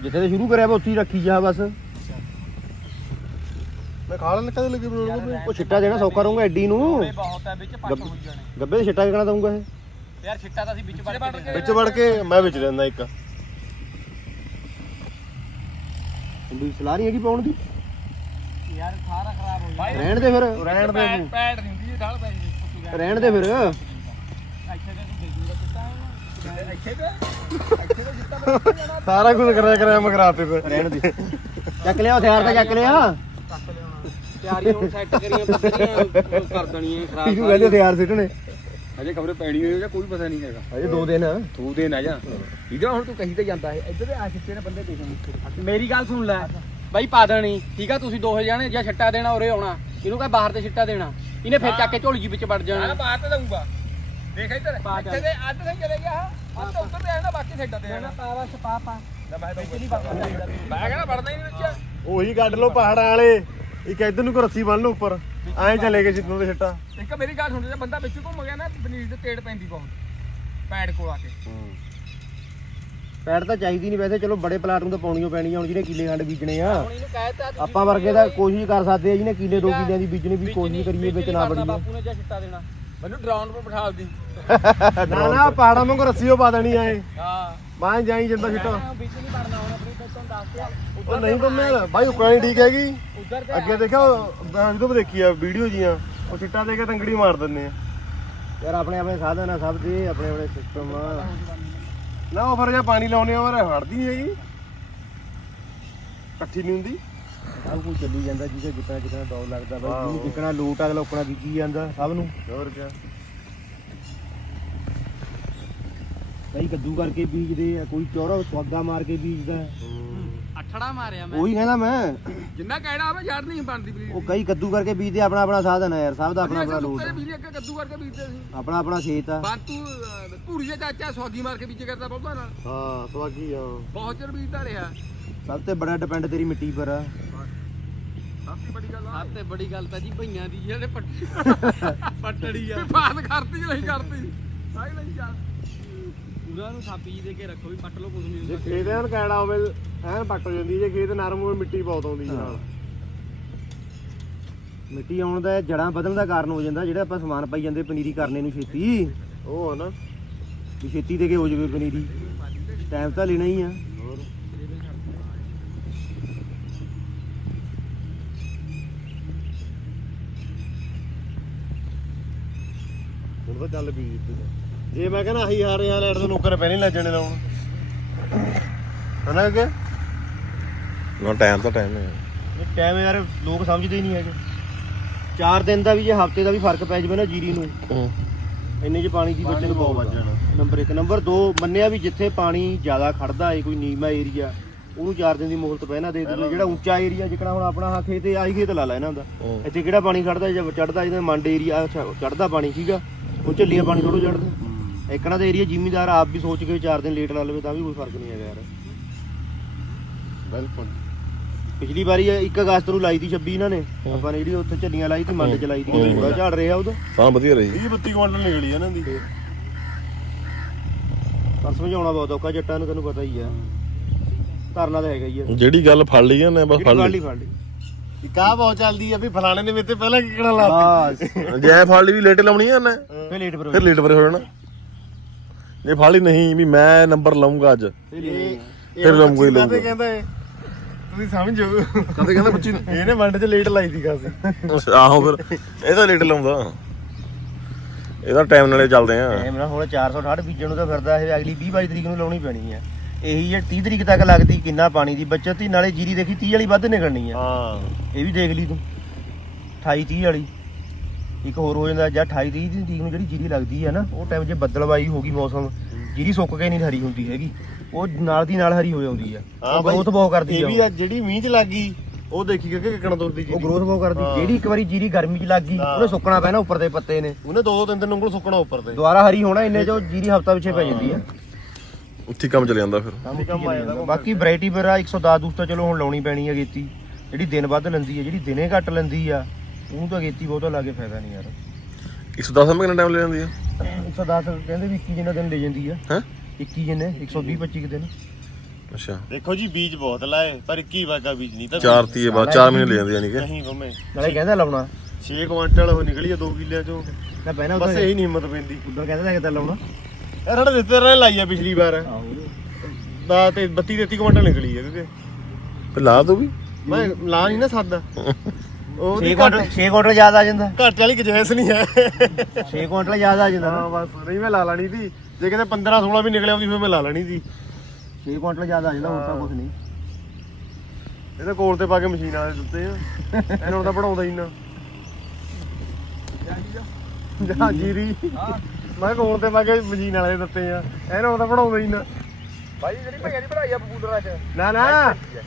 ਜਿੱਥੇ ਤੇ ਸ਼ੁਰੂ ਕਰਿਆ ਵਾ ਉੱਥੇ ਹੀ ਰੱਖੀ ਜਾ ਬਸ। ਮੈਂ ਖਾਲ ਨਿਕਲ ਲੱਗੀ ਬਣਾਉਣ ਉਹ ਛਿੱਟਾ ਦੇਣਾ ਸੌਖਾ ਰਹੂੰਗਾ ਐਡੀ ਨੂੰ। ਬਹੁਤ ਹੈ ਵਿੱਚ ਪੱਟ ਹੋ ਜਾਣੇ। ਗੱਬੇ ਤੇ ਛਿੱਟਾ ਕਿਹਨਾਂ ਦਊਂਗਾ ਇਹ। ਯਾਰ ਛਿੱਟਾ ਤਾਂ ਅਸੀਂ ਵਿੱਚ ਵੜ ਕੇ ਵਿੱਚ ਵੜ ਕੇ ਮੈਂ ਵਿੱਚ ਲੈਂਦਾ ਇੱਕ। ਵੀ ਸਲਾਹ ਨਹੀਂ ਹੈਗੀ ਪਾਉਣ ਦੀ? ਯਾਰ ਸਾਰਾ ਖਰਾਬ ਹੋ ਜਾਣਾ ਰਹਿਣ ਦੇ ਫਿਰ। ਰਹਿਣ ਦੇ ਪੈਡ ਨਹੀਂ ਹੁੰਦੀ ਢਾਲ ਪੈ ਜੀ ਰਹਿਣ ਦੇ ਫਿਰ। ਸਾਰਾ ਕੁਝ ਕਰਿਆ ਕਰਿਆ ਮਗਰਾਤੇ ਤੇ ਰਹਿਣ ਦੇ। ਚੱਕ ਲਿਆ ਹਥਿਆਰ ਤਾਂ ਚੱਕ ਲਿਆ। ਤਿਆਰੀ ਹੁਣ ਸੈੱਟ ਕਰੀਆਂ ਕਰ ਦੇਣੀਆਂ ਖਰਾਬ ਇਹਨੂੰ ਕਹਿੰਦੇ ਹਥਿਆਰ ਸਿੱਟਣੇ। ਅਜੇ ਖਬਰੇ ਪੈਣੀ ਹੋਈ ਜਾਂ ਕੋਈ ਪਤਾ ਨਹੀਂ ਹੈਗਾ। ਅਜੇ ਦੋ ਦਿਨ ਆ। ਤੂੰ ਦੇ ਨਾ ਜਾ। ਇਹਦਾ ਹੁਣ ਤੂੰ ਕਹੀ ਤੇ ਜਾਂਦਾ ਹੈ। ਇੱਧਰ ਦੇ ਆ ਸਿੱਟੇ ਨੇ ਬੰਦੇ ਦੇਖਣ ਮੇਰੀ ਗੱਲ ਸੁਣ ਲੈ। ਬਾਈ ਪਾ ਦੇਣੀ। ਠੀਕ ਆ ਤੁਸੀਂ ਦੋਹੇ ਜਾਣੇ ਜਾਂ ਛਿੱਟਾ ਦੇਣਾ ਉਰੇ ਆਉਣਾ। ਇਹਨੂੰ ਕਹ ਬਾਹਰ ਤੇ ਛਿੱਟਾ ਦੇਣਾ। ਇਹਨੇ ਫਿਰ ਚੱਕ ਕੇ ਝੋਲੀ ਜੀ ਵਿੱਚ ਵੜ ਮੈਂ ਜਾਣਾ ਬਾਤ ਤੇ ਦਊਂਗਾ। ਦੇਖ ਇੱਧਰ। ਇੱਥੇ ਦੇ ਅੱਧ ਤੇ ਚਲੇ ਗਿਆ। ਅੱਧ ਤਾਂ ਉੱਧਰ ਤੇ ਆਣਾ ਬਾਕੀ ਸਾਈਡਾਂ ਤੇ ਆਣਾ ਪਾ ਬਸ ਪਾ ਪਾ। ਮੈਂ ਕਹਿੰਦਾ ਵੜਨਾ ਹੀ ਨਹੀਂ ਵਿੱਚ। ਉਹੀ ਕੱਢ ਲਓ ਪਹਾੜਾਂ ਵਾਲੇ। ਇੱਕ ਇੱਧਰ ਨੂੰ ਕੋ ਰੱਸੀ ਬੰਨ ਲਓ ਉੱਪਰ ਐਂ ਚਲੇ ਗਏ ਸਿੱਧੂ ਦੇ ਛੱਟਾ ਇੱਕ ਮੇਰੀ ਗੱਲ ਸੁਣ ਜੇ ਬੰਦਾ ਵਿੱਚ ਘੁੰਮ ਗਿਆ ਨਾ ਪਨੀਰ ਤੇ ਤੇੜ ਪੈਂਦੀ ਬਹੁਤ ਪੈੜ ਕੋਲ ਆ ਕੇ। ਪੈੜ ਤਾਂ ਚਾਹੀਦੀ ਨਹੀਂ ਵੈਸੇ ਚਲੋ ਬੜੇ ਪਲਾਟ ਨੂੰ ਤਾਂ ਪਾਉਣੀਓ ਪੈਣੀ ਆ ਹੁਣ ਜਿਹਨੇ ਕਿੱਲੇ ਖੰਡ ਬੀਜਣੇ ਆ। ਹੁਣ ਇਹਨੂੰ ਕਹਿਤਾ ਆਪਾਂ ਵਰਗੇ ਤਾਂ ਕੋਸ਼ਿਸ਼ ਕਰ ਸਕਦੇ ਆ ਜਿਹਨੇ ਕਿੱਲੇ ਦੋ ਕਿੱਲਿਆਂ ਦੀ ਬੀਜਣੀ ਵੀ ਕੋਸ਼ਿਸ਼ ਕਰੀਏ ਵਿੱਚ ਨਾ ਵੜੀਏ। ਬਾਪੂ ਨੇ ਜਾਂ ਛਿੱਟਾ ਦੇਣਾ। ਮੈਨੂੰ ਡਰਾਉਣ ਪਰ ਬਿਠਾ ਦੀ ਨਾ ਨਾ ਪਹਾੜਾਂ ਵਾਂਗੂ ਰੱਸੀ ਉਹ ਪਾ ਦੇਣੀ ਐ ਹਾਂ। ਮੈਂ ਜਾਈ ਜਾਂਦਾ ਛੱਟਾ ਵਿੱਚ ਨਹੀਂ ਵੜਨਾ ਹੁਣ ਆਪਣੀ ਤੋਂ ਉਹ ਨਹੀਂ ਬੰਮਿਆ ਭਾਈ ਉਕਰਾਣੀ ਠੀਕ ਹੈਗੀ। ਅੱਗੇ ਦੇਖਿਆ ਜਦੋਂ ਦੇਖੀ ਆ ਵੀਡੀਓ ਜੀਆਂ। ਉਹ ਛਿੱਟਾ ਦੇ ਕੇ ਤੰਗੜੀ ਮਾਰ ਦਿੰਦੇ ਆ। ਯਾਰ ਆਪਣੇ ਆਪਣੇ ਸਾਧਨ ਆ ਸਭ ਦੇ ਆਪਣੇ ਆਪਣੇ ਸਿਸਟਮ ਆ। ਨਾ ਉਹ ਫਿਰ ਜੇ ਪਾਣੀ ਲਾਉਨੇ ਆ ਫਿਰ ਹੜਦੀ ਨਹੀਂ ਹੈਗੀ। ਇਕੱਠੀ ਨਹੀਂ ਹੁੰਦੀ। ਸਭ ਕੁਝ ਚੱਲੀ ਜਾਂਦਾ ਜਿਹਦਾ ਜਿੱਕਣਾ ਜਿੱਕਣਾ ਦੌੜ ਲੱਗਦਾ ਬਾਈ। ਜਿਹਨੂੰ ਜਿੱਕਣਾ ਲੋਟ ਅਗਲਾ ਉਕਣਾ ਬੀਜੀ ਜਾਂਦਾ ਸਭ ਨੂੰ। ਹੋਰ ਕਿਆ। ਕਈ ਕੱਦੂ ਕਰਕੇ ਬੀਜਦੇ ਆ ਕੋਈ ਚੌਰਾ ਸਵਾਗਾ ਮਾਰ ਕੇ ਬੀਜਦਾ। ਅਠੜਾ ਮਾਰਿਆ ਮੈਂ। ਉਹੀ ਕਹਿੰਦਾ ਮੈਂ। ਜਿੰਨਾ ਕਹਿਣਾ ਆਵੇ ਯਾਰ ਨਹੀਂ ਬਣਦੀ ਪਨੀਰ ਉਹ ਕਈ ਕੱਦੂ ਕਰਕੇ ਬੀਜਦੇ ਆਪਣਾ ਆਪਣਾ ਸਾਧਨ ਆ ਯਾਰ ਸਭ ਦਾ ਆਪਣਾ ਆਪਣਾ ਲੋਟ। ਬਿਜਲੀ ਅੱਗੇ ਕੱਦੂ ਕਰਕੇ ਬੀਜਦੇ ਸੀ। ਆਪਣਾ ਆਪਣਾ ਖੇਤ ਆ। ਬਾਤੂ ਧੂੜੀ ਦੇ ਚਾਚਾ ਸਵਾਗੀ ਮਾਰ ਕੇ ਬੀਜੇ ਕਰਦਾ ਬਹੁਤਾ ਨਾਲ। ਹਾਂ ਸਵਾਗੀ ਆ। ਬਹੁਤ ਚਿਰ ਬੀਜਦਾ ਰਿਹਾ। ਸਭ ਤੋਂ ਬੜਾ ਡਿਪੈਂਡ ਤੇਰੀ ਮਿੱਟੀ ਪਰ ਆ। ਸਭ ਤੋਂ ਵੱਡੀ ਗੱਲ ਆ। ਸਭ ਤੇ ਬੜੀ ਗੱਲ ਤਾਂ ਜੀ ਭਈਆਂ ਦੀ ਜਿਹੜੇ ਪੱਟ- ਪੱਟੜੀ ਆ। ਬਾਤ ਕਰਤੀ ਨਹੀਂ ਕਰਤੀ। ਸਾਈ ਨਹੀਂ ਚੱਲ ਉਹਨਾਂ ਨੂੰ ਥਾਪੀ ਦੇ ਕੇ ਰੱਖੋ ਵੀ ਪੱਟ ਲਓ ਕੁਝ ਨਹੀਂ ਜੇ ਹੁੰਦਾ। ਖੇਤ ਐਨ ਕੈੜਾ ਹੋਵੇ ਐਨ ਪੱਟ ਹੋ ਜਾਂਦੀ ਜੇ ਖੇਤ ਨਰਮ ਹੋਵੇ ਮਿੱਟੀ ਬਹੁਤ ਆਉਂਦੀ ਜੀ ਨਾਲ। ਮਿੱਟੀ ਆਉਣ ਦਾ ਜੜਾਂ ਵਧਣ ਦਾ ਕਾਰਨ ਹੋ ਜਾਂਦਾ ਜਿਹੜਾ ਆਪਾਂ ਸਮਾਨ ਪਾਈ ਜਾਂਦੇ ਪਨੀਰੀ ਕਰਨੇ ਨੂੰ ਛੇਤੀ। ਉਹ ਆ ਨਾ। ਵੀ ਛੇਤੀ ਦੇ ਕੇ ਹੋ ਜਾਵੇ ਪਨੀਰੀ। ਟਾਈਮ ਤਾਂ ਲੈਣਾ ਹੀ ਆ। ਹੁਣ ਤਾਂ ਚੱਲ ਪਈ ਜੇ ਮੈਂ ਕਹਿੰਦਾ ਆਹੀ ਹਾਰ ਰਿਹਾ ਲੈਟ ਤੋਂ ਨੌਕਰ ਪੈ ਨਹੀਂ ਲੱਜਣੇ ਲਾਉਣ। ਹਨਾ ਕਿ? ਨਾ ਟਾਈਮ ਤਾਂ ਟਾਈਮ ਹੈ। ਇਹ ਟਾਈਮ ਯਾਰ ਲੋਕ ਸਮਝਦੇ ਹੀ ਨਹੀਂ ਹੈਗੇ। 4 ਦਿਨ ਦਾ ਵੀ ਜੇ ਹਫ਼ਤੇ ਦਾ ਵੀ ਫ਼ਰਕ ਪੈ ਜਾਵੇ ਨਾ ਜੀਰੀ ਨੂੰ। ਇੰਨੇ 'ਚ ਪਾਣੀ ਦੀ ਬੱਚਤ ਬਹੁਤ ਵੱਧ ਜਾਣਾ। ਨੰਬਰ 1 ਨੰਬਰ 2 ਮੰਨਿਆ ਵੀ ਜਿੱਥੇ ਪਾਣੀ ਜ਼ਿਆਦਾ ਖੜਦਾ ਏ ਕੋਈ ਨੀਮਾ ਏਰੀਆ ਉਹਨੂੰ 4 ਦਿਨ ਦੀ ਮੋਹਲਤ ਪਹਿਲਾਂ ਦੇ ਦਿੰਦੇ ਜਿਹੜਾ ਉੱਚਾ ਏਰੀਆ ਜਿਕਣਾ ਹੁਣ ਆਪਣਾ ਆਹ ਖੇਤ ਏ ਆਹੀ ਖੇਤ ਲਾ ਲਾ ਇਹਨਾਂ ਦਾ। ਹੂੰ। ਇੱਥੇ ਕਿਹੜਾ ਪਾਣੀ ਖੜਦਾ ਜਾਂ ਚੜਦਾ ਇਹਦਾ ਮੰਡ ਏਰੀਆ ਚੜਦਾ ਪਾਣੀ ਸੀਗਾ। ਉਹ ਝੱਲੀਆਂ ਪਾਣੀ ਥੋੜੋ ਚੜਦਾ। ਇੱਕਣਾ ਦਾ ਏਰੀਆ ਜ਼ਿਮੀਦਾਰ ਆਪ ਵੀ ਸੋਚ ਕੇ 4 ਦਿਨ ਲੇਟ ਲਾ ਲਵੇ ਤਾਂ ਵੀ ਕੋਈ ਫ਼ਰਕ ਨਹੀਂ ਹੈਗਾ ਯਾਰ। ਬਿਲਕੁਲ। ਪਿਛਲੀ ਵਾਰੀ 1 ਅਗਸਤ ਨੂੰ ਲਾਈ ਤੀ 26 ਇਹਨਾਂ ਨੇ ਆਪਾਂ ਨੇ ਜਿਹੜੀ ਉੱਥੇ ਝੱਲੀਆਂ ਲਾਈ ਤੀ ਮੰਡ ਚ ਲਾਈ ਤੀ। ਪੂਰਾ ਝਾੜ ਰਿਹਾ ਉਹਦਾ ਤਾਂ ਵਧੀਆ ਰਹੀ। 30 32 ਕੁਆਂਟਲ ਨਿਕਲੀ ਇਹਨਾਂ ਦੀ। ਪਰ ਸਮਝਾਉਣਾ ਬਹੁਤ ਔਖਾ ਜੱਟਾਂ ਨੂੰ ਤੈਨੂੰ ਪਤਾ ਹੀ ਆ। ਧਰਨਾ ਤਾਂ ਹੈਗਾ ਹੀ ਆ। ਜਿਹੜੀ ਗੱਲ ਫੜ ਲਈ ਆ ਨੇ ਬਸ ਫੜ ਲਈ। ਫੜ ਲਈ। ਆਹ ਬਹੁਤ ਚੱਲਦੀ ਆ ਵੀ ਫਲਾਣੇ ਨੇ ਮੇਰੇ ਤੇ ਪਹਿਲਾਂ ਕਿਕਣਾ ਲਾਤੀ ਬਸ। ਜੇ ਐਂ ਫੜ ਲਈ ਵੀ ਲੇਟ ਲਾਉਣੀ ਆ ਨੇ ਫੇ ਲੇਟ ਪਰ ਫਿਰ ਲੇਟ ਪਰੇ ਹੋ ਜਾਣਾ। ਫੜ ਲਈ ਨਹੀਂ ਵੀ ਮੈਂ ਨੰਬਰ ਲਾਉਂਗਾ ਅੱਜ ਇਹ ਫਿਰ ਕੋਈ ਕਾਹਤੇ ਲਊਗਾ। ਕਹਿੰਦਾ ਇਹ? ਤੁਸੀਂ ਸਮਝੋ। ਕਦੇ ਕਹਿੰਦਾ ਬੱਚੀ ਨੂੰ? ਇਹਨੇ ਮੰਡ 'ਚ ਲੇਟ ਲਾਈ ਦੀ ਕਾਸੀ ਆਹੋ ਫਿਰ ਇਹ ਤਾਂ ਲੇਟ ਲਾਉਂਦਾ। ਇਹਦਾ ਟਾਈਮ ਨਾਲੇ ਚੱਲਦੇ ਆ। ਟਾਈਮ ਨਾਲ ਹੁਣ 468 ਬੀਜਣ ਨੂੰ ਤਾਂ ਫਿਰਦਾ ਇਹ ਅਗਲੀ 20 22 ਤਰੀਕ ਨੂੰ ਲਾਉਣੀ ਪੈਣੀ ਆ। ਇਹੀ ਜੇ 30 ਤਰੀਕ ਤੱਕ ਲੱਗਦੀ ਕਿੰਨਾ ਪਾਣੀ ਦੀ ਬਚਤ ਹੀ ਨਾਲੇ ਜੀਰੀ ਦੇਖੀ 30 ਵਾਲੀ ਵੱਧ ਨਿਕਲਣੀ ਆ। ਹਾਂ। ਇਹ ਵੀ ਦੇਖ ਲਈ ਤੂੰ। 28 30 ਵਾਲੀ। ਇੱਕ ਹੋਰ ਹੋ ਜਾਂਦਾ ਜਾਂ 28 30 ਦੀ ਤਰੀਕ ਨੂੰ ਜਿਹੜੀ ਜੀਰੀ ਲੱਗਦੀ ਆ ਨਾ ਉਹ ਟਾਈਮ ਜੇ ਬੱਦਲਵਾਈ ਹੋ ਗਈ ਮੌਸਮ। ਜੀਰੀ ਸੁੱਕ ਕੇ ਨਹੀਂ ਹਰੀ ਹੁੰਦੀ ਹੈਗੀ। ਉਹ ਨਾਲ ਦੀ ਨਾਲ ਹਰੀ ਹੋ ਜਾਂਦੀ ਆ। ਉਹ ਗਰੋਥ ਬਹੁਤ ਕਰਦੀ ਇਹ ਆ ਵੀ ਆ ਜਿਹੜੀ ਮੀਂਹ 'ਚ ਲੱਗ ਗਈ ਉਹ ਦੇਖੀ ਕਿ ਕਿਕਣਾ ਤੁਰਦੀ ਜੀ ਉਹ ਗਰੋਥ ਬਹੁਤ ਕਰਦੀ। ਜਿਹੜੀ ਇੱਕ ਵਾਰੀ ਜੀਰੀ ਗਰਮੀ 'ਚ ਲੱਗ ਗਈ ਉਹਨੇ ਸੁੱਕਣਾ ਪੈਣਾ ਉੱਪਰ ਦੇ ਪੱਤੇ ਨੇ। ਉਹਨੇ ਦੋ ਦੋ ਤਿੰਨ ਤਿੰਨ ਉਂਗਲ ਸੁੱਕਣਾ ਉੱਪਰ ਤੇ। ਦੁਬਾਰਾ ਹਰੀ ਹੋਣਾ ਇੰਨੇ ਚੋਂ ਜੀਰੀ ਹਫਤਾ ਪਿੱਛੇ ਪੈ ਜਾਂਦੀ ਆ। ਉੱਥੇ ਹੀ ਕੰਮ ਚੱਲ ਜਾਂਦਾ ਫਿਰ। ਕੰਮ ਜਾਂਦਾ। ਬਾਕੀ ਵੈਰਾਈਟੀ ਪਰ 110 ਦੂਸ ਤਾਂ ਚਲੋ ਹੁਣ ਲਾਉਣੀ ਪੈਣੀ ਆ ਗੇਤੀ ਜਿਹੜੀ ਦਿਨ ਵੱਧ ਲੈਂਦੀ ਆ ਜਿਹੜੀ ਦਿਨੇ ਘੱਟ ਲੈਂਦੀ ਆ ਉਹਨੂੰ ਤਾਂ ਗੇਤੀ ਬਹੁਤਾ ਲਾ ਕੇ ਫਾਇਦਾ ਨਹੀਂ ਯਾਰ। 110 ਸਮੇਂ ਕਿੰਨਾ ਟਾਈਮ ਲੈ ਜਾਂਦੀ ਆ? 110 ਕਹਿੰਦੇ ਵੀ 21 ਜਿੰਨਾ ਦਿਨ ਲੈ ਜਾਂਦੀ ਆ। ਹੈ? 21 ਜਿੰਨੇ 120 25 ਦਿਨ। ਅੱਛਾ। ਦੇਖੋ ਜੀ ਬੀਜ ਬਹੁਤ ਲਾਏ ਪਰ 21 ਵਾਗਾ ਬੀਜ ਨਹੀਂ ਤਾਂ ਚਾਰ ਤੀਏ ਬਾਅਦ 4 ਮਹੀਨੇ ਲੈ ਜਾਂਦੀ ਯਾਨੀ ਕਿ। ਨਹੀਂ ਨਾਲੇ ਕਹਿੰਦਾ ਲਾਉਣਾ। 6 ਕੁਆਂਟਲ ਉਹ ਨਿਕਲੀ ਆ 2 ਕਿੱਲਿਆਂ ਚੋਂ। ਮੈਂ ਪਹਿਲਾਂ ਬਸ ਇਹੀ ਨਹੀਂ ਹਿੰਮਤ ਪੈਂਦੀ। ਉਧਰ ਕਹਿੰਦਾ ਤਾਂ ਕਿਤੇ ਲਾਉਣਾ। ਇਹ ਸਾਡਾ ਰਿਸ਼ਤੇਦਾਰਾਂ ਨੇ ਲਾਈ ਆ ਪਿਛਲੀ ਵਾਰ। ਦਾ ਤੇ 32 33 ਕੁਆਂਟਲ ਨਿਕਲੀ ਆ ਕਿਉਂਕਿ ਫਿਰ ਲਾ ਦੋ ਵੀ ਮੈਂ ਲਾ ਨਹੀਂ ਨਾ ਸਕਦਾ ਉਹ 6 ਕੁਇੰਟਲ 6 ਕੁਇੰਟਲ ਜ਼ਿਆਦਾ ਆ ਜਾਂਦਾ। ਘੱਟ ਵਾਲੀ ਗਜੈਸ ਨਹੀਂ ਹੈ। 6 ਕੁਇੰਟਲ ਜ਼ਿਆਦਾ ਆ ਜਾਂਦਾ ਹਾਂ ਬਸ ਨਹੀਂ ਮੈਂ ਲਾ ਲੈਣੀ ਸੀ। ਜੇ ਕਿਤੇ 15 16 ਵੀ ਨਿਕਲਿਆ ਹੁੰਦੀ ਫਿਰ ਮੈਂ ਲਾ ਲੈਣੀ ਸੀ। 6 ਕੁਇੰਟਲ ਜ਼ਿਆਦਾ ਆ ਜਾਂਦਾ ਹੋਰ ਤਾਂ ਕੁਝ ਨਹੀਂ। ਇਹਦੇ ਕੋਲ ਤੇ ਪਾ ਕੇ ਮਸ਼ੀਨ ਵਾਲੇ ਦਿੱਤੇ ਆ। ਇਹਨਾਂ ਤਾਂ ਬਣਾਉਂਦਾ ਹੀ ਨਾ। ਜਾ ਜੀਰੀ ਮੈਂ ਕੋਲ ਤੇ ਪਾ ਕੇ ਮਸ਼ੀਨ ਵਾਲੇ ਦਿੱਤੇ ਆ। ਇਹਨਾਂ ਤਾਂ ਬਣਾਉਂਦਾ ਹੀ ਨਾ। ਭਾਈ ਜਿਹੜੀ ਭਈਆ ਦੀ ਭਰਾਈ ਆ ਬਬੂਲਰਾ ਚ। ਨਾ ਨਾ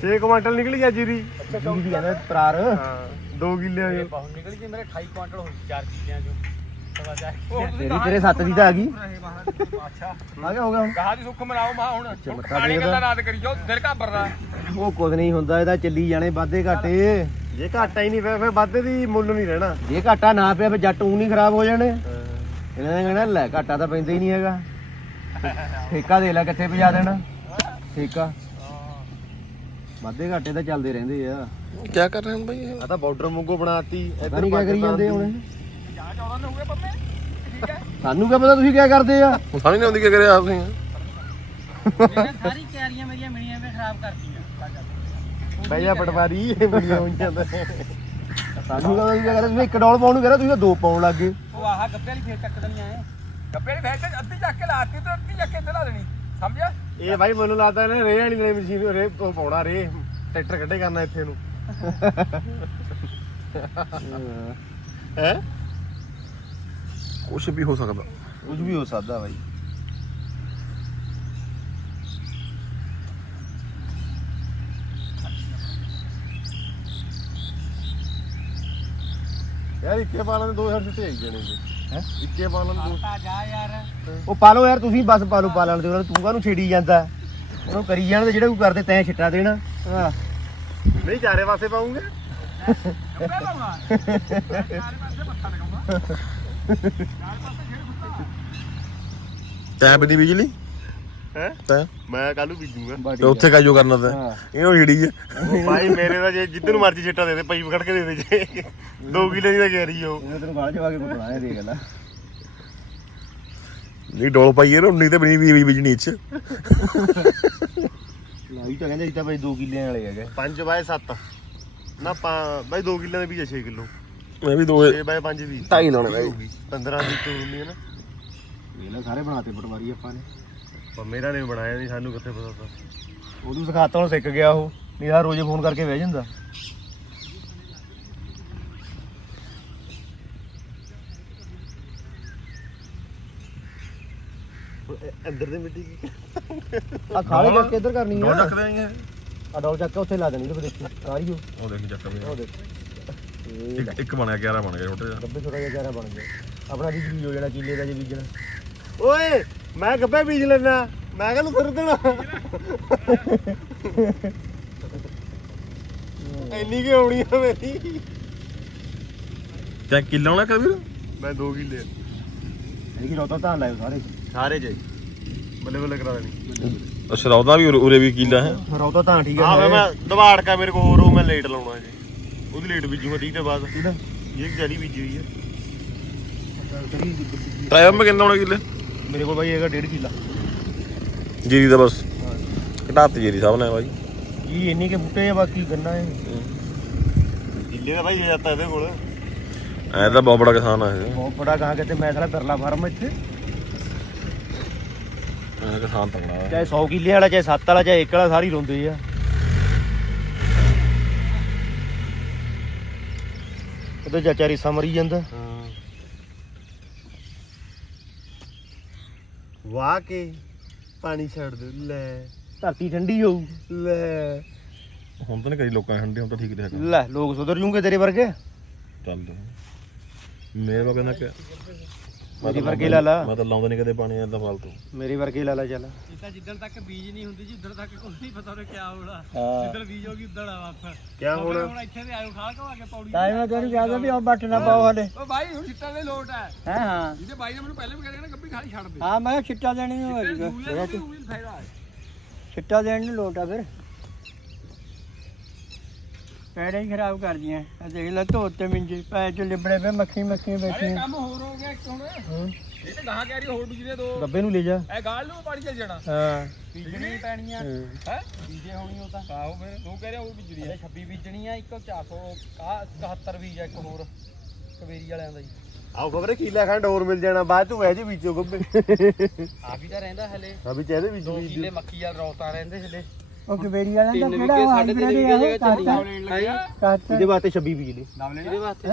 6 ਕੁਆਂਟਲ ਨਿਕਲੀ ਆ ਜੀਰੀ ਜੀਰੀ ਦੀ ਕਹਿੰਦਾ ਪ੍ਰਾਰ। ਹਾਂ। 2 ਕਿੱਲਿਆਂ ਚ ਬਹੁਤ ਨਿਕਲ ਗਈ ਮੇਰੇ 28 ਕੁਆਂਟਲ ਹੋਈ 4 ਕਿੱਲਿਆਂ ਚੋਂ। ਸਵਾ ਚਾਰ ਤੇਰੀ ਤੇਰੇ 7 ਦੀ ਤਾਂ ਆ ਗਈ। ਅੱਛਾ। ਆ ਗਿਆ ਹੋ ਗਿਆ ਹੁਣ। ਕਹਾ ਦੀ ਸੁੱਖ ਮਨਾਓ ਮਾ ਹੁਣ। ਚਮਤਕਾਰ ਕਾਲੀ ਦੇਖਦਾ। ਗੱਲਾਂ ਰਾਤ ਕਰੀ ਜਾਓ ਦਿਲ ਘਾਬਰਦਾ ਉਹ ਕੁਝ ਨਹੀਂ ਹੁੰਦਾ ਇਹਦਾ ਚੱਲੀ ਜਾਣੇ ਵਾਧੇ ਘਾਟੇ। ਜੇ ਘਾਟਾ ਹੀ ਨਹੀਂ ਪਿਆ ਫਿਰ ਵਾਧੇ ਦੀ ਮੁੱਲ ਨਹੀਂ ਰਹਿਣਾ। ਜੇ ਘਾਟਾ ਨਾ ਪਿਆ ਫਿਰ ਜੱਟ ਊਂ ਨਹੀਂ ਖਰਾਬ ਹੋ ਜਾਣੇ। ਇਹਨਾਂ ਨੇ ਕਹਿਣਾ ਲੈ ਘਾਟਾ ਤਾਂ ਪੈਂਦਾ ਹੀ ਨਹੀਂ ਹੈਗਾ। ਠੇਕਾ ਦੇ ਲੈ ਕਿੱਥੇ ਪਜਾ ਦੇਣਾ? ਠੇਕਾ। ਵਾਧੇ ਘਾਟੇ ਤਾਂ ਚੱਲਦੇ ਰਹਿੰਦੇ ਆ। ਕੀ ਕਰ ਰਹੇ ਹਨ ਬਾਈ ਇਹ? ਆ ਤਾਂ ਬਾਰਡਰ ਮੁੰਗੋ ਬਣਾਤੀ ਪਤਾ ਨਹੀਂ ਕੀ ਕਰੀ ਜਾਂਦੇ ਹੁਣ। ਜਾਂ 14 ਨੂੰ ਹੋ ਗਏ ਪੰਮੇ ਠੀਕ ਹੈ ਸਾਨੂੰ ਕੀ ਪਤਾ ਤੁਸੀਂ ਕੀ ਕਰਦੇ ਆ? ਹੁਣ ਸਮਝ ਨਹੀਂ ਆਉਂਦੀ ਕੀ ਕਰਿਆ ਤੁਸੀਂ? ਸਾਰੀ ਕਿਆਰੀਆਂ ਮੇਰੀਆਂ ਮਿਲੀਆਂ ਵੇ ਖਰਾਬ ਕਰਤੀਆਂ। ਬਈ ਜਾ ਪਟਵਾਰੀ ਬੜੀਆਂ ਹੋਈਆਂ ਤਾਂ। ਸਾਨੂੰ ਕਹਿੰਦਾ ਤੁਸੀਂ ਕੀ ਕਰਦੇ ਤੁਸੀਂ ਇੱਕ ਡੋਲ ਪਾਉਣ ਨੂੰ ਕਹਿੰਦਾ ਤੁਸੀਂ ਤਾਂ ਦੋ ਪਾਉਣ ਲੱਗ ਗਏ। ਉਹ ਆਹ ਗੱਬੇ ਵਾਲੀ ਫੇਰ ਚੱਕ ਦਣੀਆਂ ਐ। ਗੱਪੇ ਦੀ ਫੈਟ ਅੱਧੀ ਚੱਕ ਕੇ ਲਾਤੀ ਤੇ ਅੱਧੀ ਚੱਕ ਕੇ ਇੱਥੇ ਲਾ ਦੇਣੀ। ਸਮਝਿਆ? ਇਹ ਭਾਈ ਮੈਨੂੰ ਲੱਗਦਾ ਇਹਨੇ ਰੇ ਵਾਲੀ ਨੇ ਮਸ਼ੀਨ ਰੇ ਪਾਉਣਾ ਰੇ। ਟਰੈਕਟਰ ਕੱਢੇ ਕਰਨਾ ਇੱਥੇ ਨੂੰ। ਹੈ? ਕੁਝ ਵੀ ਹੋ ਸਕਦਾ। ਕੁਝ ਵੀ ਹੋ ਸਕਦਾ ਬਾਈ। ਯਾਰ ਇੱਕੇ ਪਾਲਾਂ ਦੇ ਦੋ ਹਜ਼ਾਰ ਛੁੱਟੇ ਆਈ ਜਾਣੇ ਹੈਂ? ਇੱਕੇ ਦੇ ਦੋ ਜਾ ਯਾਰ। ਉਹ ਪਾ ਲਓ ਯਾਰ ਤੁਸੀਂ ਬਸ ਪਾ ਲਓ ਪਾ ਲੈਣ ਦੇ ਉਹਨਾਂ ਨੂੰ ਤੂੰ ਕਾਹਨੂੰ ਛੇੜੀ ਜਾਂਦਾ? ਉਹਨੂੰ ਕਰੀ ਜਾਣ ਤੇ ਜਿਹੜੇ ਕੋਈ ਕਰਦੇ ਤੈਂ ਛਿੱਟਾ ਦੇਣਾ। ਹਾਂ। ਨਹੀਂ ਚਾਰੇ ਪਾਸੇ ਪਾਉਂਗੇ। ਤੈਂ ਬਿਨੀ ਬਿਜਲੀ? ਹੈ? ਤੈਂ? ਮੈਂ ਕੱਲੂ ਬੀਜੂਗਾ। ਤੇ ਉੱਥੇ ਕਾਜੋ ਕਰਨਾ ਤੈਂ। ਹਾਂ। ਇਹਨੂੰ ਹੀੜੀ ਆ। ਭਾਈ ਮੇਰੇ ਦਾ ਜੇ ਜਿੱਧਰ ਨੂੰ ਮਰਜ਼ੀ ਛਿੱਟਾ ਦੇ ਦੇ ਪਾਈਪ ਕੱਢ ਕੇ ਦੇ ਦੇ ਜੇ। 2 ਕਿਲੇ ਦੀ ਤਾਂ ਗੈਰੀ ਉਹ। ਇਹਨੇ ਤੈਨੂੰ ਗਾਲ ਜਵਾ ਕੇ ਕੁੱਟਣਾ ਹੈ ਦੇਖ ਲੈ। ਨਹੀਂ ਡੋਲ ਪਾਈਏ ਨਾ 19 ਤੇ ਬਣੀ ਵੀ ਬਿਜਣੀ ਚ। ਲਾਈ ਤਾਂ ਕਹਿੰਦੇ ਸੀ ਤਾਂ ਬਾਈ 2 ਕਿੱਲਿਆਂ ਵਾਲੇ ਹੈਗੇ। 5 ਬਾਏ 7 ਨਾ ਪਾ ਬਾਈ 2 ਕਿੱਲਿਆਂ ਦੇ ਬੀਜ 6 ਕਿਲੋ। ਮੈਂ ਵੀ ਦੋ 6 ਬਾਏ 5 ਵੀ ਢਾਈ ਲਾਉਣੇ ਬਾਈ। 15 ਦੀ ਤੋਂ ਹੁੰਦੀ ਹੈ ਨਾ। ਇਹ ਲੈ ਸਾਰੇ ਬਣਾਤੇ ਪਟਵਾਰੀ ਆਪਾਂ ਨੇ। ਪਰ ਮੇਰਾ ਨੇ ਬਣਾਇਆ ਨਹੀਂ ਸਾਨੂੰ ਕਿੱਥੇ ਪਤਾ ਤਾਂ? ਉਹਨੂੰ ਸਿਖਾਤਾ ਹੁਣ ਸਿੱਖ ਗਿਆ ਉਹ ਨਹੀਂ ਆ ਰੋਜ਼ ਫੋਨ ਕਰਕੇ ਬਹਿ ਜਾਂਦਾ। ਅੰਦਰ ਦੇ ਮਿੱਟੀ ਆ ਖਾਲੇ ਚੱਕ ਕੇ ਇੱਧਰ ਕਰਨੀ ਆ। ਚੱਕਦੇ ਨਹੀਂ ਆ। ਡੋਲ ਚੱਕ ਕੇ ਉੱਥੇ ਲਾ ਦੇਣੀ ਤੇ ਦੇਖੀ ਕਾਰੀਓ ਉਹ ਦੇਖ ਚੱਕ ਉਹ ਵੀ ਦੇਖ। ਇੱਕ ਇੱਕ ਬਣਿਆ 11 ਬਣ ਗਿਆ ਛੋਟੇ ਜਿਹਾ। ਗੱਬੇ ਥੋੜਾ ਜਿਹਾ ਜ਼ਿਆਦਾ ਬਣ ਗਿਆ ਆਪਣਾ ਜੀ ਬੀਜ ਹੋ ਜਾਣਾ ਕੀਲੇ ਦਾ ਜੇ ਬੀਜਣਾ। ਓਏ ਮੈਂ ਗੱਬੇ ਬੀਜ ਲੈਣਾ ਮੈਂ ਕਹਿੰਦਾ ਫਿਰ ਦੇਣਾ। ਇੰਨੀ ਕਿ ਆਉਣੀ ਆ ਮੇਰੀ। ਤੈਂ ਕਿੱਲਾ ਹੋਣਾ ਕਬੀਰ ਮੈਂ 2 ਕਿੱਲੇ ਇਹ ਕੀ ਰੋਤਾ ਤਾਂ ਲਾਇਓ ਸਾਰੇ। ਸਾਰੇ ਜਾਈ ਬੱਲੇ ਬੱਲੇ ਕਰਾ ਦੇਣੀ। ਅੱਛਾ ਰੌਦਾ ਵੀ ਉਰੇ- ਉਰੇ ਵੀ ਕਿੱਲਾ ਹੈ। ਰੋਤਾ ਤਾਂ ਠੀਕ ਆ ਹੈ ਵੇ ਮੈਂ ਦਵਾੜ ਕਾ ਮੇਰੇ ਕੋਲ ਹੋਰ ਉਹ ਮੈਂ ਲੇਟ ਲਾਉਣਾ ਜੀ। ਉਹਦੀ ਲੇਟ ਬੀਜੂਗਾ 30 ਦੇ ਬਾਅਦ। ਇਹ ਜੜੀ ਬੀਜੀ ਹੋਈ ਹੈ ਟਾਈਮ ਮੈਂ ਕਿੰਨਾ ਹੋਣਾ ਕਿੱਲੇ? ਮੇਰੇ ਕੋਲ ਬਾਈ ਹੈਗਾ 1.5 ਕਿੱਲਾ। ਜੀਰੀ ਦਾ ਬਸ। ਘਟਾਤੀ ਜੀਰੀ ਸਭ ਨੇ ਬਾਈ। ਜੀ ਇੰਨੀ ਕੇ ਬੂਟੇ ਆ ਬਾਕੀ ਗੰਨਾ ਹੈ। ਕਿੱਲੇ ਦਾ ਭਾਈ ਜੇ ਜਾਂਦਾ ਇਹਦੇ ਕੋਲ। ਐ ਤਾਂ ਬਹੁਤ ਬੜਾ ਕਿਸਾਨ ਆ ਇਹ। ਬਹੁਤ ਬੜਾ ਗਾਂ ਕਿਤੇ ਮੈਂ ਸਾਲਾ ਬਿਰਲਾ ਫਾਰਮ ਇੱਥੇ। ਐ ਕਿਸਾਨ ਤੰਗੜਾ ਹੈ ਚਾਹੇ 100 ਕਿੱਲੇ ਵਾਲਾ ਚਾਹੇ 7 ਵਾਲਾ ਚਾਹੇ 1 ਵਾਲਾ ਸਾਰੀ ਰੋਂਦੇ ਆ। ਉਹਦੇ ਚਾਚਾ ਰੀਸਾ ਮਰੀ ਜਾਂਦਾ। ਹਾਂ। ਵਾਹ ਕੇ ਪਾਣੀ ਛੱਡ ਦੇ ਲੈ। ਧਰਤੀ ਠੰਡੀ ਹੋਊ। ਲੈ। ਹੁਣ ਤਾਂ ਨਹੀਂ ਕਰੀ ਲੋਕਾਂ ਨੇ ਹੰਡੇ ਹੁਣ ਤਾਂ ਠੀਕ ਰਿਹਾ ਕੰਮ। ਲੈ ਲੋਕ ਸੁਧਰ ਜੂਗੇ ਤੇਰੇ ਵਰਗੇ। ਚੱਲ ਮੇਰੇ ਵਾ ਕਹਿੰਦਾ ਕਿ ਮੇਰੇ ਵਰਗੇ ਲਾ ਲਾ ਮੈਂ ਤਾਂ ਲਾਉਂਦਾ ਨਹੀਂ ਕਦੇ ਪਾਣੀ ਐਦਾਂ ਫਾਲਤੂ। ਮੇਰੇ ਵਰਗੇ ਲਾ ਲਾ ਚੱਲ। ਇਹ ਤਾਂ ਜਿੱਦਣ ਤੱਕ ਬੀਜ ਨਹੀਂ ਹੁੰਦੀ ਜੀ ਉਦੋਂ ਤੱਕ ਕੋਈ ਨਹੀਂ ਪਤਾ ਉਹਨੇ ਕਿਆ ਹੋਣਾ। ਹਾਂ। ਜਿੱਦਣ ਬੀਜ ਹੋਗੀ ਉਦੋਂ ਆ ਵਾਪਸ ਕਿਆ ਹੁਣ ਹੁਣ? ਇੱਥੇ ਤੇ ਆਇਓ ਖਾਲ ਕਵਾ ਕੇ ਪੌੜੀ ਤਾਂ ਮੈਂ ਤੈਨੂੰ ਕਹਿੰਦਾ ਵੀ ਉਹ ਬੱਟ ਨਾ ਪਾਓ ਹਲੇ ਓ ਭਾਈ ਹੁਣ ਛਿੱਟਾਂ ਦੇ ਲੋਟ ਹੈ। ਹਾਂ ਹਾਂ। ਜਿਹਦੇ ਬਾਈ ਨੇ ਮੈਨੂੰ ਪਹਿਲੇ ਵੀ ਕਹਿੰਦਾ ਗੱਬੀ ਖਾਲੀ ਛੱਡ ਦੇ। ਹਾਂ ਮੈਂ ਕਿਹਾ ਛਿੱਟਾ ਦੇਣੀ ਨੂੰ ਤੇ ਦੂਏ ਨੂੰ ਵੀ ਉਮੀਦ ਫਾਇਦਾ ਹੈ ਛਿੱਟਾ ਦੇਣ ਨੂੰ ਲੋਟ ਆ ਫਿਰ। ਪੈੜੇ ਹੀ ਖਰਾਬ ਕਰਦੀਆਂ। ਆ ਦੇਖ ਲੈ ਧੋਤੇ ਮਿੰਜੇ ਪੈ ਚ ਲਿਬੜੇ ਪਏ ਮੱਖੀ ਮੱਖੀ ਬੈਠੀਆਂ ਕੰਮ ਹੋਰ ਹੋ ਗਿਆ ਇੱਕ ਹੁਣ। ਹਾਂ। ਇਹ ਤੇ ਗਾਹਾਂ ਕਹਿ ਰਹੀ ਹੋਰ ਬੀਜਨੇ ਦੋ। ਗੱਬੇ ਨੂੰ ਲੈ ਜਾ। ਇਹ ਗਾਲ ਨੂੰ ਪਾਣੀ ਚੱਲ ਜਾਣਾ। ਹਾਂ। ਬੀਜਣੀ ਪੈਣੀਆਂ। ਹਾਂ। ਹੈ? ਬੀਜੇ ਹੋਣੀ ਉਹ ਤਾਂ। ਆਹੋ ਫਿਰ ਦੋ ਕਹਿ ਰਿਹਾ ਉਹ ਬੀਜਣੀ ਹੈ 26 ਬੀਜਣੀ ਆ ਇੱਕ 471 ਬੀਜ ਆ ਇੱਕ ਹੋਰ। ਕਵੇਰੀ ਵਾਲਿਆਂ ਦਾ ਜੀ ਆਓ ਖਬਰੇ ਕੀਲਾ ਖੰਡ ਹੋਰ ਮਿਲ ਜਾਣਾ ਬਾਅਦ ਤੂੰ ਵੈਜ ਬੀਜੋ ਗੱਬੇ ਆ ਵੀ ਤਾਂ ਰਹਿੰਦਾ ਹਲੇ। ਆ ਵੀ ਚਾਹਦੇ ਬੀਜ ਦੋ ਬੀਜ। ਕਿੱਲੇ ਮੱਕੀ ਵਾਲ ਰੌਤਾ ਰਹਿੰਦੇ ਹਲੇ। ਉਹ ਕਬੇਰੀ ਵਾਲਾ ਤਿੰਨ ਵਿਗੇ ਸਾਢੇ ਤਿੰਨ ਵਿਗੇ ਜਗ੍ਹਾ ਚੱਲੀ ਇਹਦੇ ਵਾਸਤੇ 26 ਬਿਜਲੀ ਇਹਦੇ ਵਾਸਤੇ?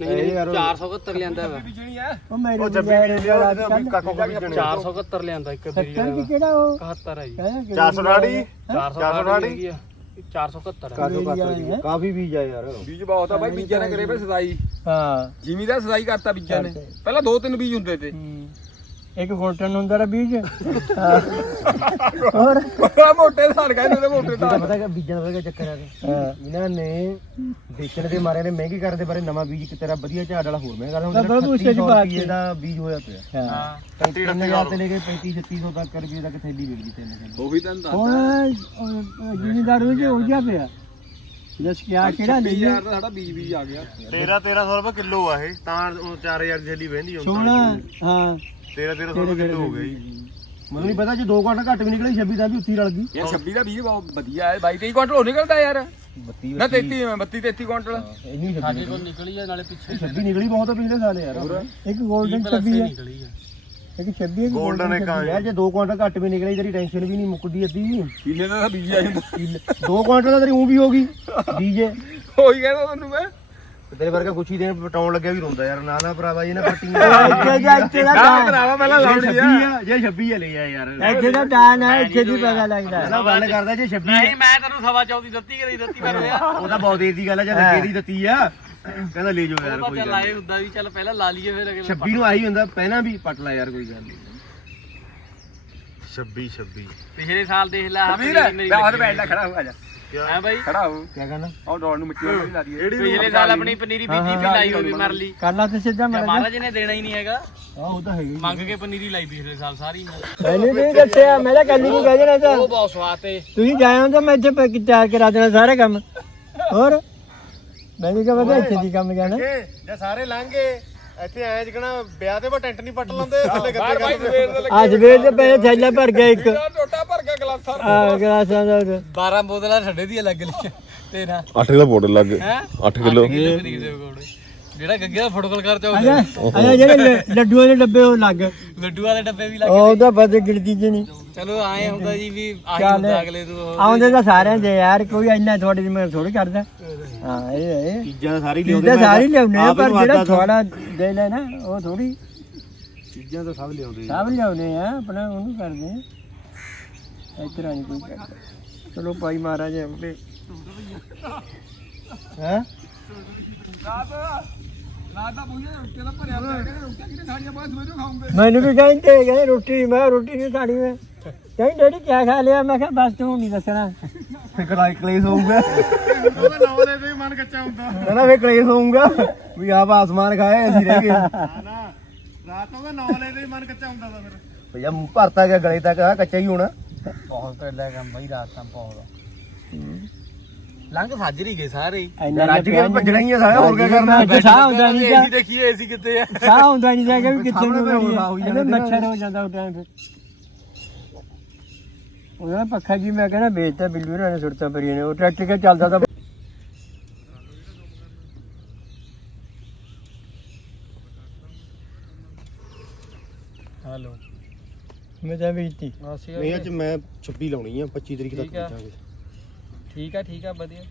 ਨਹੀਂ ਨਹੀਂ 471 ਲਿਆਂਦਾ ਵਾ। ਉਹ ਮੇਰੇ ਉਹ ਜੱਬੀ ਵੀ ਕਾਕੂ 471 ਲਿਆਂਦਾ ਇੱਕ ਦੀ ਕਿਹੜਾ ਉਹ? 71 ਹੈ ਜੀ 460 460 ਹੈਗੀ ਆ 471 ਹੈ? ਕਾਫੀ ਬੀਜ ਆ ਯਾਰ। ਬੀਜ ਬਹੁਤ ਆ ਬਾਈ ਬੀਜਾਂ ਨੇ ਕਰੇ ਪਏ ਸਦਾਈ। ਹਾਂ। ਜਿਮੀ ਦਾ ਸਦਾਈ ਕਰਤਾ ਬੀਜਾਂ ਨੇ। ਪਹਿਲਾਂ ਦੋ ਤਿੰਨ ਬੀਜ ਹੁੰਦੇ ਤੇ। ਹੂੰ। ਇੱਕ ਗੁਲਟਨ ਹੁੰਦਾ ਰਾ ਬੀਜ ਹਾਂ। ਹੋਰ? ਬੜਾ ਮੋਟੇ ਧਾਨ ਕਹਿੰਦੇ ਨੇ ਮੋਟੇ ਧਾਨ ਪਤਾ ਕਿ ਬੀਜਾਂ ਦਾ ਕਿਆ ਚੱਕਰ ਆ ਗਿਆ ਇਹਨਾਂ ਨੇ ਵੇਚਣ ਦੇ ਮਾਰੇ ਨੇ ਮਹਿੰਗੇ ਕਰਨ ਦੇ ਬਾਰੇ ਨਵਾਂ ਬੀਜ ਕਿ ਤੇਰਾ ਵਧੀਆ ਝਾੜ ਵਾਲਾ ਹੋਰ ਮਹਿੰਗਾ ਹੁੰਦਾ ਤਾਂ ਬਾਬੂ ਉਸੇ ਚ ਪਾ ਕੇ। ਦਾ ਬੀਜ ਹੋਇਆ ਪਿਆ। ਹਾਂ। ਤਿੰਨ ਹਜ਼ਾਰ ਤੇ ਲੈ ਕੇ 35 3600 ਤੱਕ ਰੁਪਏ ਤੱਕ ਥੈਲੀ ਵਿਕਦੀ ਤਿੰਨ ਹਜ਼ਾਰ। ਉਹੀ ਤਾਂ ਹੁਣ ਜ਼ਿਮੀਦਾਰ ਵਿੱਚ ਹੋ ਗਿਆ ਪਿਆ। ਜਸ ਕਿਆ ਕਿਹੜਾ ਲਈ ਯਾਰ ਦਾ ਸਾਡਾ ਬੀਜ ਬੀਜ ਆ ਗਿਆ। 13 1300 ਰੁਪਏ ਕਿਲੋ ਆ ਇਹ। ਤਾਂ ਉਹ 4000 ਦੀ ਥੈਲੀ ਵਹਿੰਦੀ ਹੁਣ ਸੋਹਣਾ। ਹਾਂ। 13 1300 ਰੁਪਏ ਕਿਲੋ ਹੋ ਗਈ ਮੈਨੂੰ ਨਹੀਂ ਪਤਾ ਜੇ 2 ਕੁਆਂਟਲ ਘੱਟ ਵੀ ਨਿਕਲੇ 26 ਦਾ ਵੀ ਉੱਤੀ ਰਲ ਗਈ। ਇਹ 26 ਦਾ ਬਹੁਤ ਵਧੀਆ ਹੈ। 22 23 ਕੁਇੰਟਲ ਹੋ ਨਿਕਲਦਾ ਯਾਰ। 32 ਨਾ 33 32 33 ਕੁਇੰਟਲ ਇੰਨੀ ਸਾਡੇ ਕੋਲ ਨਿਕਲੀ। ਆ ਨਾਲੇ ਪਿੱਛੇ 26 ਨਿਕਲੀ। ਬਹੁਤ ਪਿਛਲੇ ਸਾਲ ਯਾਰ। ਇੱਕ 골ਡਨ ਪਲੱਸ 26 ਹੈ ਇੱਕ 26 ਇੱਕ ਗੋਲਡਨ ਇੱਕ ਆ ਯਾਰ। ਜੇ 2 ਕੁਆਂਟਲ ਘੱਟ ਵੀ ਨਿਕਲੇ ਤੇਰੀ ਟੈਨਸ਼ਨ ਵੀ ਨਹੀਂ ਮੁੱਕਦੀ ਅੱਧੀ ਕਿੰਨੇ ਦਾ ਬੀਜ ਆ ਜਾਂਦਾ। 2 ਕੁਆਂਟਲ ਦਾ ਤੇਰੀ ਉਹ ਵੀ ਹੋ ਗਈ ਬੀਜੇ ਉਹੀ ਕਹਿੰਦਾ ਤੁਹਾਨੂੰ ਮੈਂ। ਤੇਰੇ ਵਰਗਾ ਕੁਛ ਹੀ ਦੇਣ ਪਟਾਉਣ ਲੱਗਿਆ ਵੀ ਰੋਂਦਾ ਯਾਰ ਨਾ ਨਾ ਭਰਾਵਾ ਇਹ ਨਾ ਪੱਟੀ ਇੱਥੇ ਜਾ ਇੱਥੇ ਦਾ ਨਾ ਟਾਨ ਭਰਾਵਾ ਪਹਿਲਾਂ ਲਾਉਣੀ ਆ। ਆ। ਜੇ 26 ਆ ਲੈ ਆ ਯਾਰ। ਇੱਥੇ ਦਾ ਟਾਨ ਹੈ ਇੱਥੇ ਦੀ ਪਤਾ ਲੱਗਦਾ। ਪਹਿਲਾਂ ਗੱਲ ਕਰਦਾ ਜੇ 26 ਨਹੀਂ ਮੈਂ ਤੈਨੂੰ ਸਵਾ ਚੌਥੀ ਦਿੱਤੀ ਕਰੀ ਦਿੱਤੀ ਪਰ ਹੋਇਆ। ਉਹ ਤਾਂ ਬਹੁਤ ਦੇਰ ਦੀ ਗੱਲ ਆ ਜਦ ਅੱਗੇ ਦੀ ਦਿੱਤੀ ਆ। ਕਹਿੰਦਾ ਲੈ ਜਾਓ ਯਾਰ ਕੋਈ ਗੱਲ ਆਏ ਹੁੰਦਾ ਵੀ ਚੱਲ ਪਹਿਲਾਂ ਲਾ ਲਈਏ ਫਿਰ ਅਗਲੇ 26 ਨੂੰ ਆਹੀ ਹੁੰਦਾ ਪਹਿਲਾਂ ਵੀ ਪਟ ਲਾ ਯਾਰ ਕੋਈ ਗੱਲ ਨਹੀਂ। 26 26 ਪਿਛਲੇ ਸਾਲ ਦੇਖ ਲੈ ਆਹ ਵੀਰ ਪਨੀਰੀ ਮੇਰੀ ਮੈਂ ਉਹਦੇ ਲੱਗੀ ਬੈਠ ਲੈ ਖੜਾ ਹੋ ਆ ਜਾ। ਹੈ ਬਾਈ? ਖੜਾ ਹੋ। ਕੀ ਕਹਿਣਾ ਉਹ ਡੋਰ ਨੂੰ ਮਿੱਟੀ ਨਾਲ ਲਾ ਦਈਏ ਪਿਛਲੇ ਸਾਲ ਆਪਣੀ ਪਨੀਰੀ ਬੀਜੀ ਵੀ ਲਾਈ ਹੋਈ ਵੀ ਮਰ ਲਈ। ਕਰਨਾ ਤੇ ਸਿੱਧਾ ਤੇ ਮਰ ਮਹਾਰਾਜ ਨੇ ਦੇਣਾ ਹੀ ਨਹੀਂ ਹੈਗਾ। ਆ ਉਹ ਤਾਂ ਹੈਗੀ। ਮੰਗ ਕੇ ਪਨੀਰੀ ਲਾਈ ਪਿਛਲੇ ਸਾਲ ਸਾਰੀ ਮੈਨੂੰ ਨਹੀਂ ਦੱਸਿਆ। ਮੈਂ ਤਾਂ ਕੱਲ ਨੂੰ ਕਹਿ ਦੇਣਾ ਤਾਂ ਉਹ ਬਹੁਤ ਸਵਾਦ ਤੇ। ਤੁਸੀਂ ਤਾਂ ਮੈਂ ਇੱਥੇ ਪ- ਤਿਆਰ ਕਰਾ ਦੇਣਾ ਸਾਰਾ ਕੰਮ। ਹੋਰ? ਕਿਹਾ ਪਤਾ ਇੱਥੇ ਦੀ ਕੰਮ ਜਾਣਾ। ਜੇ ਸਾਰੇ ਲੰਘੇ ਇੱਥੇ ਐ ਜਿਕਣਾ ਵਿਆਹ ਤੇ ਬਾ ਟੈਂਟ ਨਹੀਂ ਪੱਟ ਲਾਉਂਦੇ ਥੱਲੇ ਬਾਹਰ ਬਾਈ ਗੱਦੇ ਸਵੇਰ ਦੇ ਅੱਜ ਵੇਰ ਦੇ ਪਹਿਲੇ ਥੈਲਾ ਭਰ ਗਿਆ ਇੱਕ। ਲੱਗਾ ਟੋਟਾ ਭਰ ਕੇ ਗਲਾਸਾਂ ਆ ਗਲਾਸਾਂ ਦਾ। ਉਹਦਾ। 12 ਬੋਤਲਾਂ ਠੰਡੇ ਦੀਆਂ ਲੱਗ ਲਈਆਂ ਤੇਰਾ। 8 ਕਿਲੋ ਬੋਟਲ ਲੱਗ ਗਏ। 8 ਕਿਲੋ। ਪਨੀਰ ਦੇ ਪਕੌੜੇ ਜਿਹੜਾ ਗੱਗੇ ਦਾ ਫੋਟੋਕਾਲ ਕਰ ਆਜਾ ਚਾਹੋਗੇ ਆਜਾ ਜਿਹੜੇ ਲ- ਲੱਡੂਆਂ ਦੇ ਡੱਬੇ ਉਹ ਲੱਗ ਲੱਡੂ ਵਾਲੇ ਡੱਬੇ ਵੀ ਲੱਗ ਉਹਦਾ ਬਦੇ ਗਿਣਤੀ ਚ ਨਹੀਂ। ਚਲੋ ਆਏ ਹੁੰਦਾ ਜੀ ਵੀ ਆਹੀ ਚੱਲ। ਹੁੰਦਾ ਅਗਲੇ ਤੋਂ। ਉਹ। ਆਉਂਦੇ ਤਾਂ ਸਾਰਿਆਂ ਦੇ ਯਾਰ ਕੋਈ ਇੰਨਾ ਤੁਹਾਡੇ ਜਿਵੇਂ ਥੋੜੀ ਕਰਦਾ। ਹਾਂ ਇਹ ਇਹ ਚੀਜ਼ਾਂ ਸਾਰੀ ਚੀਜ਼ਾਂ ਸਾਰੀ ਲਿਆਉਣੇ ਆ, ਪਰ ਜਿਹੜਾ ਥੋੜਾ ਦੇ ਲੈ ਨਾ ਉਹ ਥੋੜੀ ਚੀਜ਼ਾਂ ਤਾਂ ਸਭ ਲਿਆਉਂਦੇ ਸਭ ਲਿਆਉਂਦੇ ਆ ਆਪਣਾ ਉਹਨੂੰ ਕਰਦੇ ਆ। ਇਸ ਤਰ੍ਹਾਂ ਨਹੀਂ ਕੋਈ ਕਰਦਾ ਚਲੋ ਭਾਈ ਮਹਾਰਾਜ ਹੈ? ਮੈਨੂੰ ਵੀ ਕਹਿੰਦੇ ਕਹਿੰਦੇ ਰੋਟੀ ਮੈਂ ਰੋਟੀ ਨਹੀਂ ਖਾਣੀ ਮੈਂ। ਕਹਿੰਦੇ ਡੈਡੀ ਕੀ ਖਾ ਲਿਆ? ਮੈਂ ਕਿਹਾ ਬਸ ਤੂੰ ਨਹੀਂ ਦੱਸਣਾ। ਫਿਰ ਕਲਾ ਕਲੇਸ਼ ਹੋਊਗਾ। ਉਹਦਾ ਨਾਮ ਲੈ ਤੇ ਮਨ ਕੱਚਾ ਹੁੰਦਾ। ਕਹਿੰਦਾ ਫਿਰ ਕਲੇਸ਼ ਹੋਊਗਾ ਵੀ ਆਪ ਆਸਮਾਨ ਖਾਏ ਅਸੀਂ ਰਹਿ ਗਏ। ਨਾ ਨਾ ਰਾਤ ਉਹਦਾ ਨਾਮ ਲੈ ਤੇ ਮਨ ਕੱਚਾ ਹੁੰਦਾ ਤਾਂ ਫਿਰ। ਭਈਆ ਮੂੰਹ ਭਰਤਾ ਗਿਆ ਗਲੇ ਤੱਕ ਆ ਕੱਚਾ ਹੀ ਹੋਣਾ। ਬਹੁਤ ਪਹਿਲਾ ਕੰਮ ਬਈ ਰਾਤ ਤਾਂ ਬਹੁਤ ਲੰਘ ਸੱਜ ਨਹੀਂ ਗਏ ਸਾਰੇ। ਇੰਨਾ ਰੱਜ ਕੇ ਭੱਜਣਾ ਹੀ ਆ ਸਾਰਾ ਹੋਰ ਕੀ ਕਰਨਾ? ਅੱਜ ਸਾਹ ਹੁੰਦਾ ਨਹੀਂ ਏਸੀ ਦੇਖੀਏ ਏਸੀ ਕਿੱਥੇ ਆ। ਸਾਹ ਹੁੰਦਾ ਨਹੀਂ ਕਿੱਥੇ ਨੂੰ ਤਾਂ ਜਾਂਦਾ ਇਹਦੇ ਨਾ। ਮੱਛਰ ਹੋ ਜਾਂਦਾ ਉਹ ਟਾਈਮ ਫਿਰ। ਉਹਦਾ ਪੱਖਾ ਜੀ ਮੈਂ ਕਹਿੰਦਾ ਵੇਚਤਾ ਬਿੱਲੂ ਇਹਨਾਂ ਨੇ ਸੁਰਤਾ ਪਰੀ ਨੇ। ਉਹ ਟਰੈਕਟਰ ਕੇ ਚੱਲਦਾ ਤਾਂ ਹਲੋ। ਮੈਂ ਤਾਂ ਵੇਚਤੀ। ਨਹੀਂ ਅੱਜ ਮੈਂ 26 ਲਾਉਣੀ ਆ 25 ਤਰੀਕ ਤੱਕ ਠੀਕ ਆ। ਪਹੁੰਚਾਂਗੇ ਠੀਕ ਆ ਠੀਕ ਆ ਵਧੀਆ।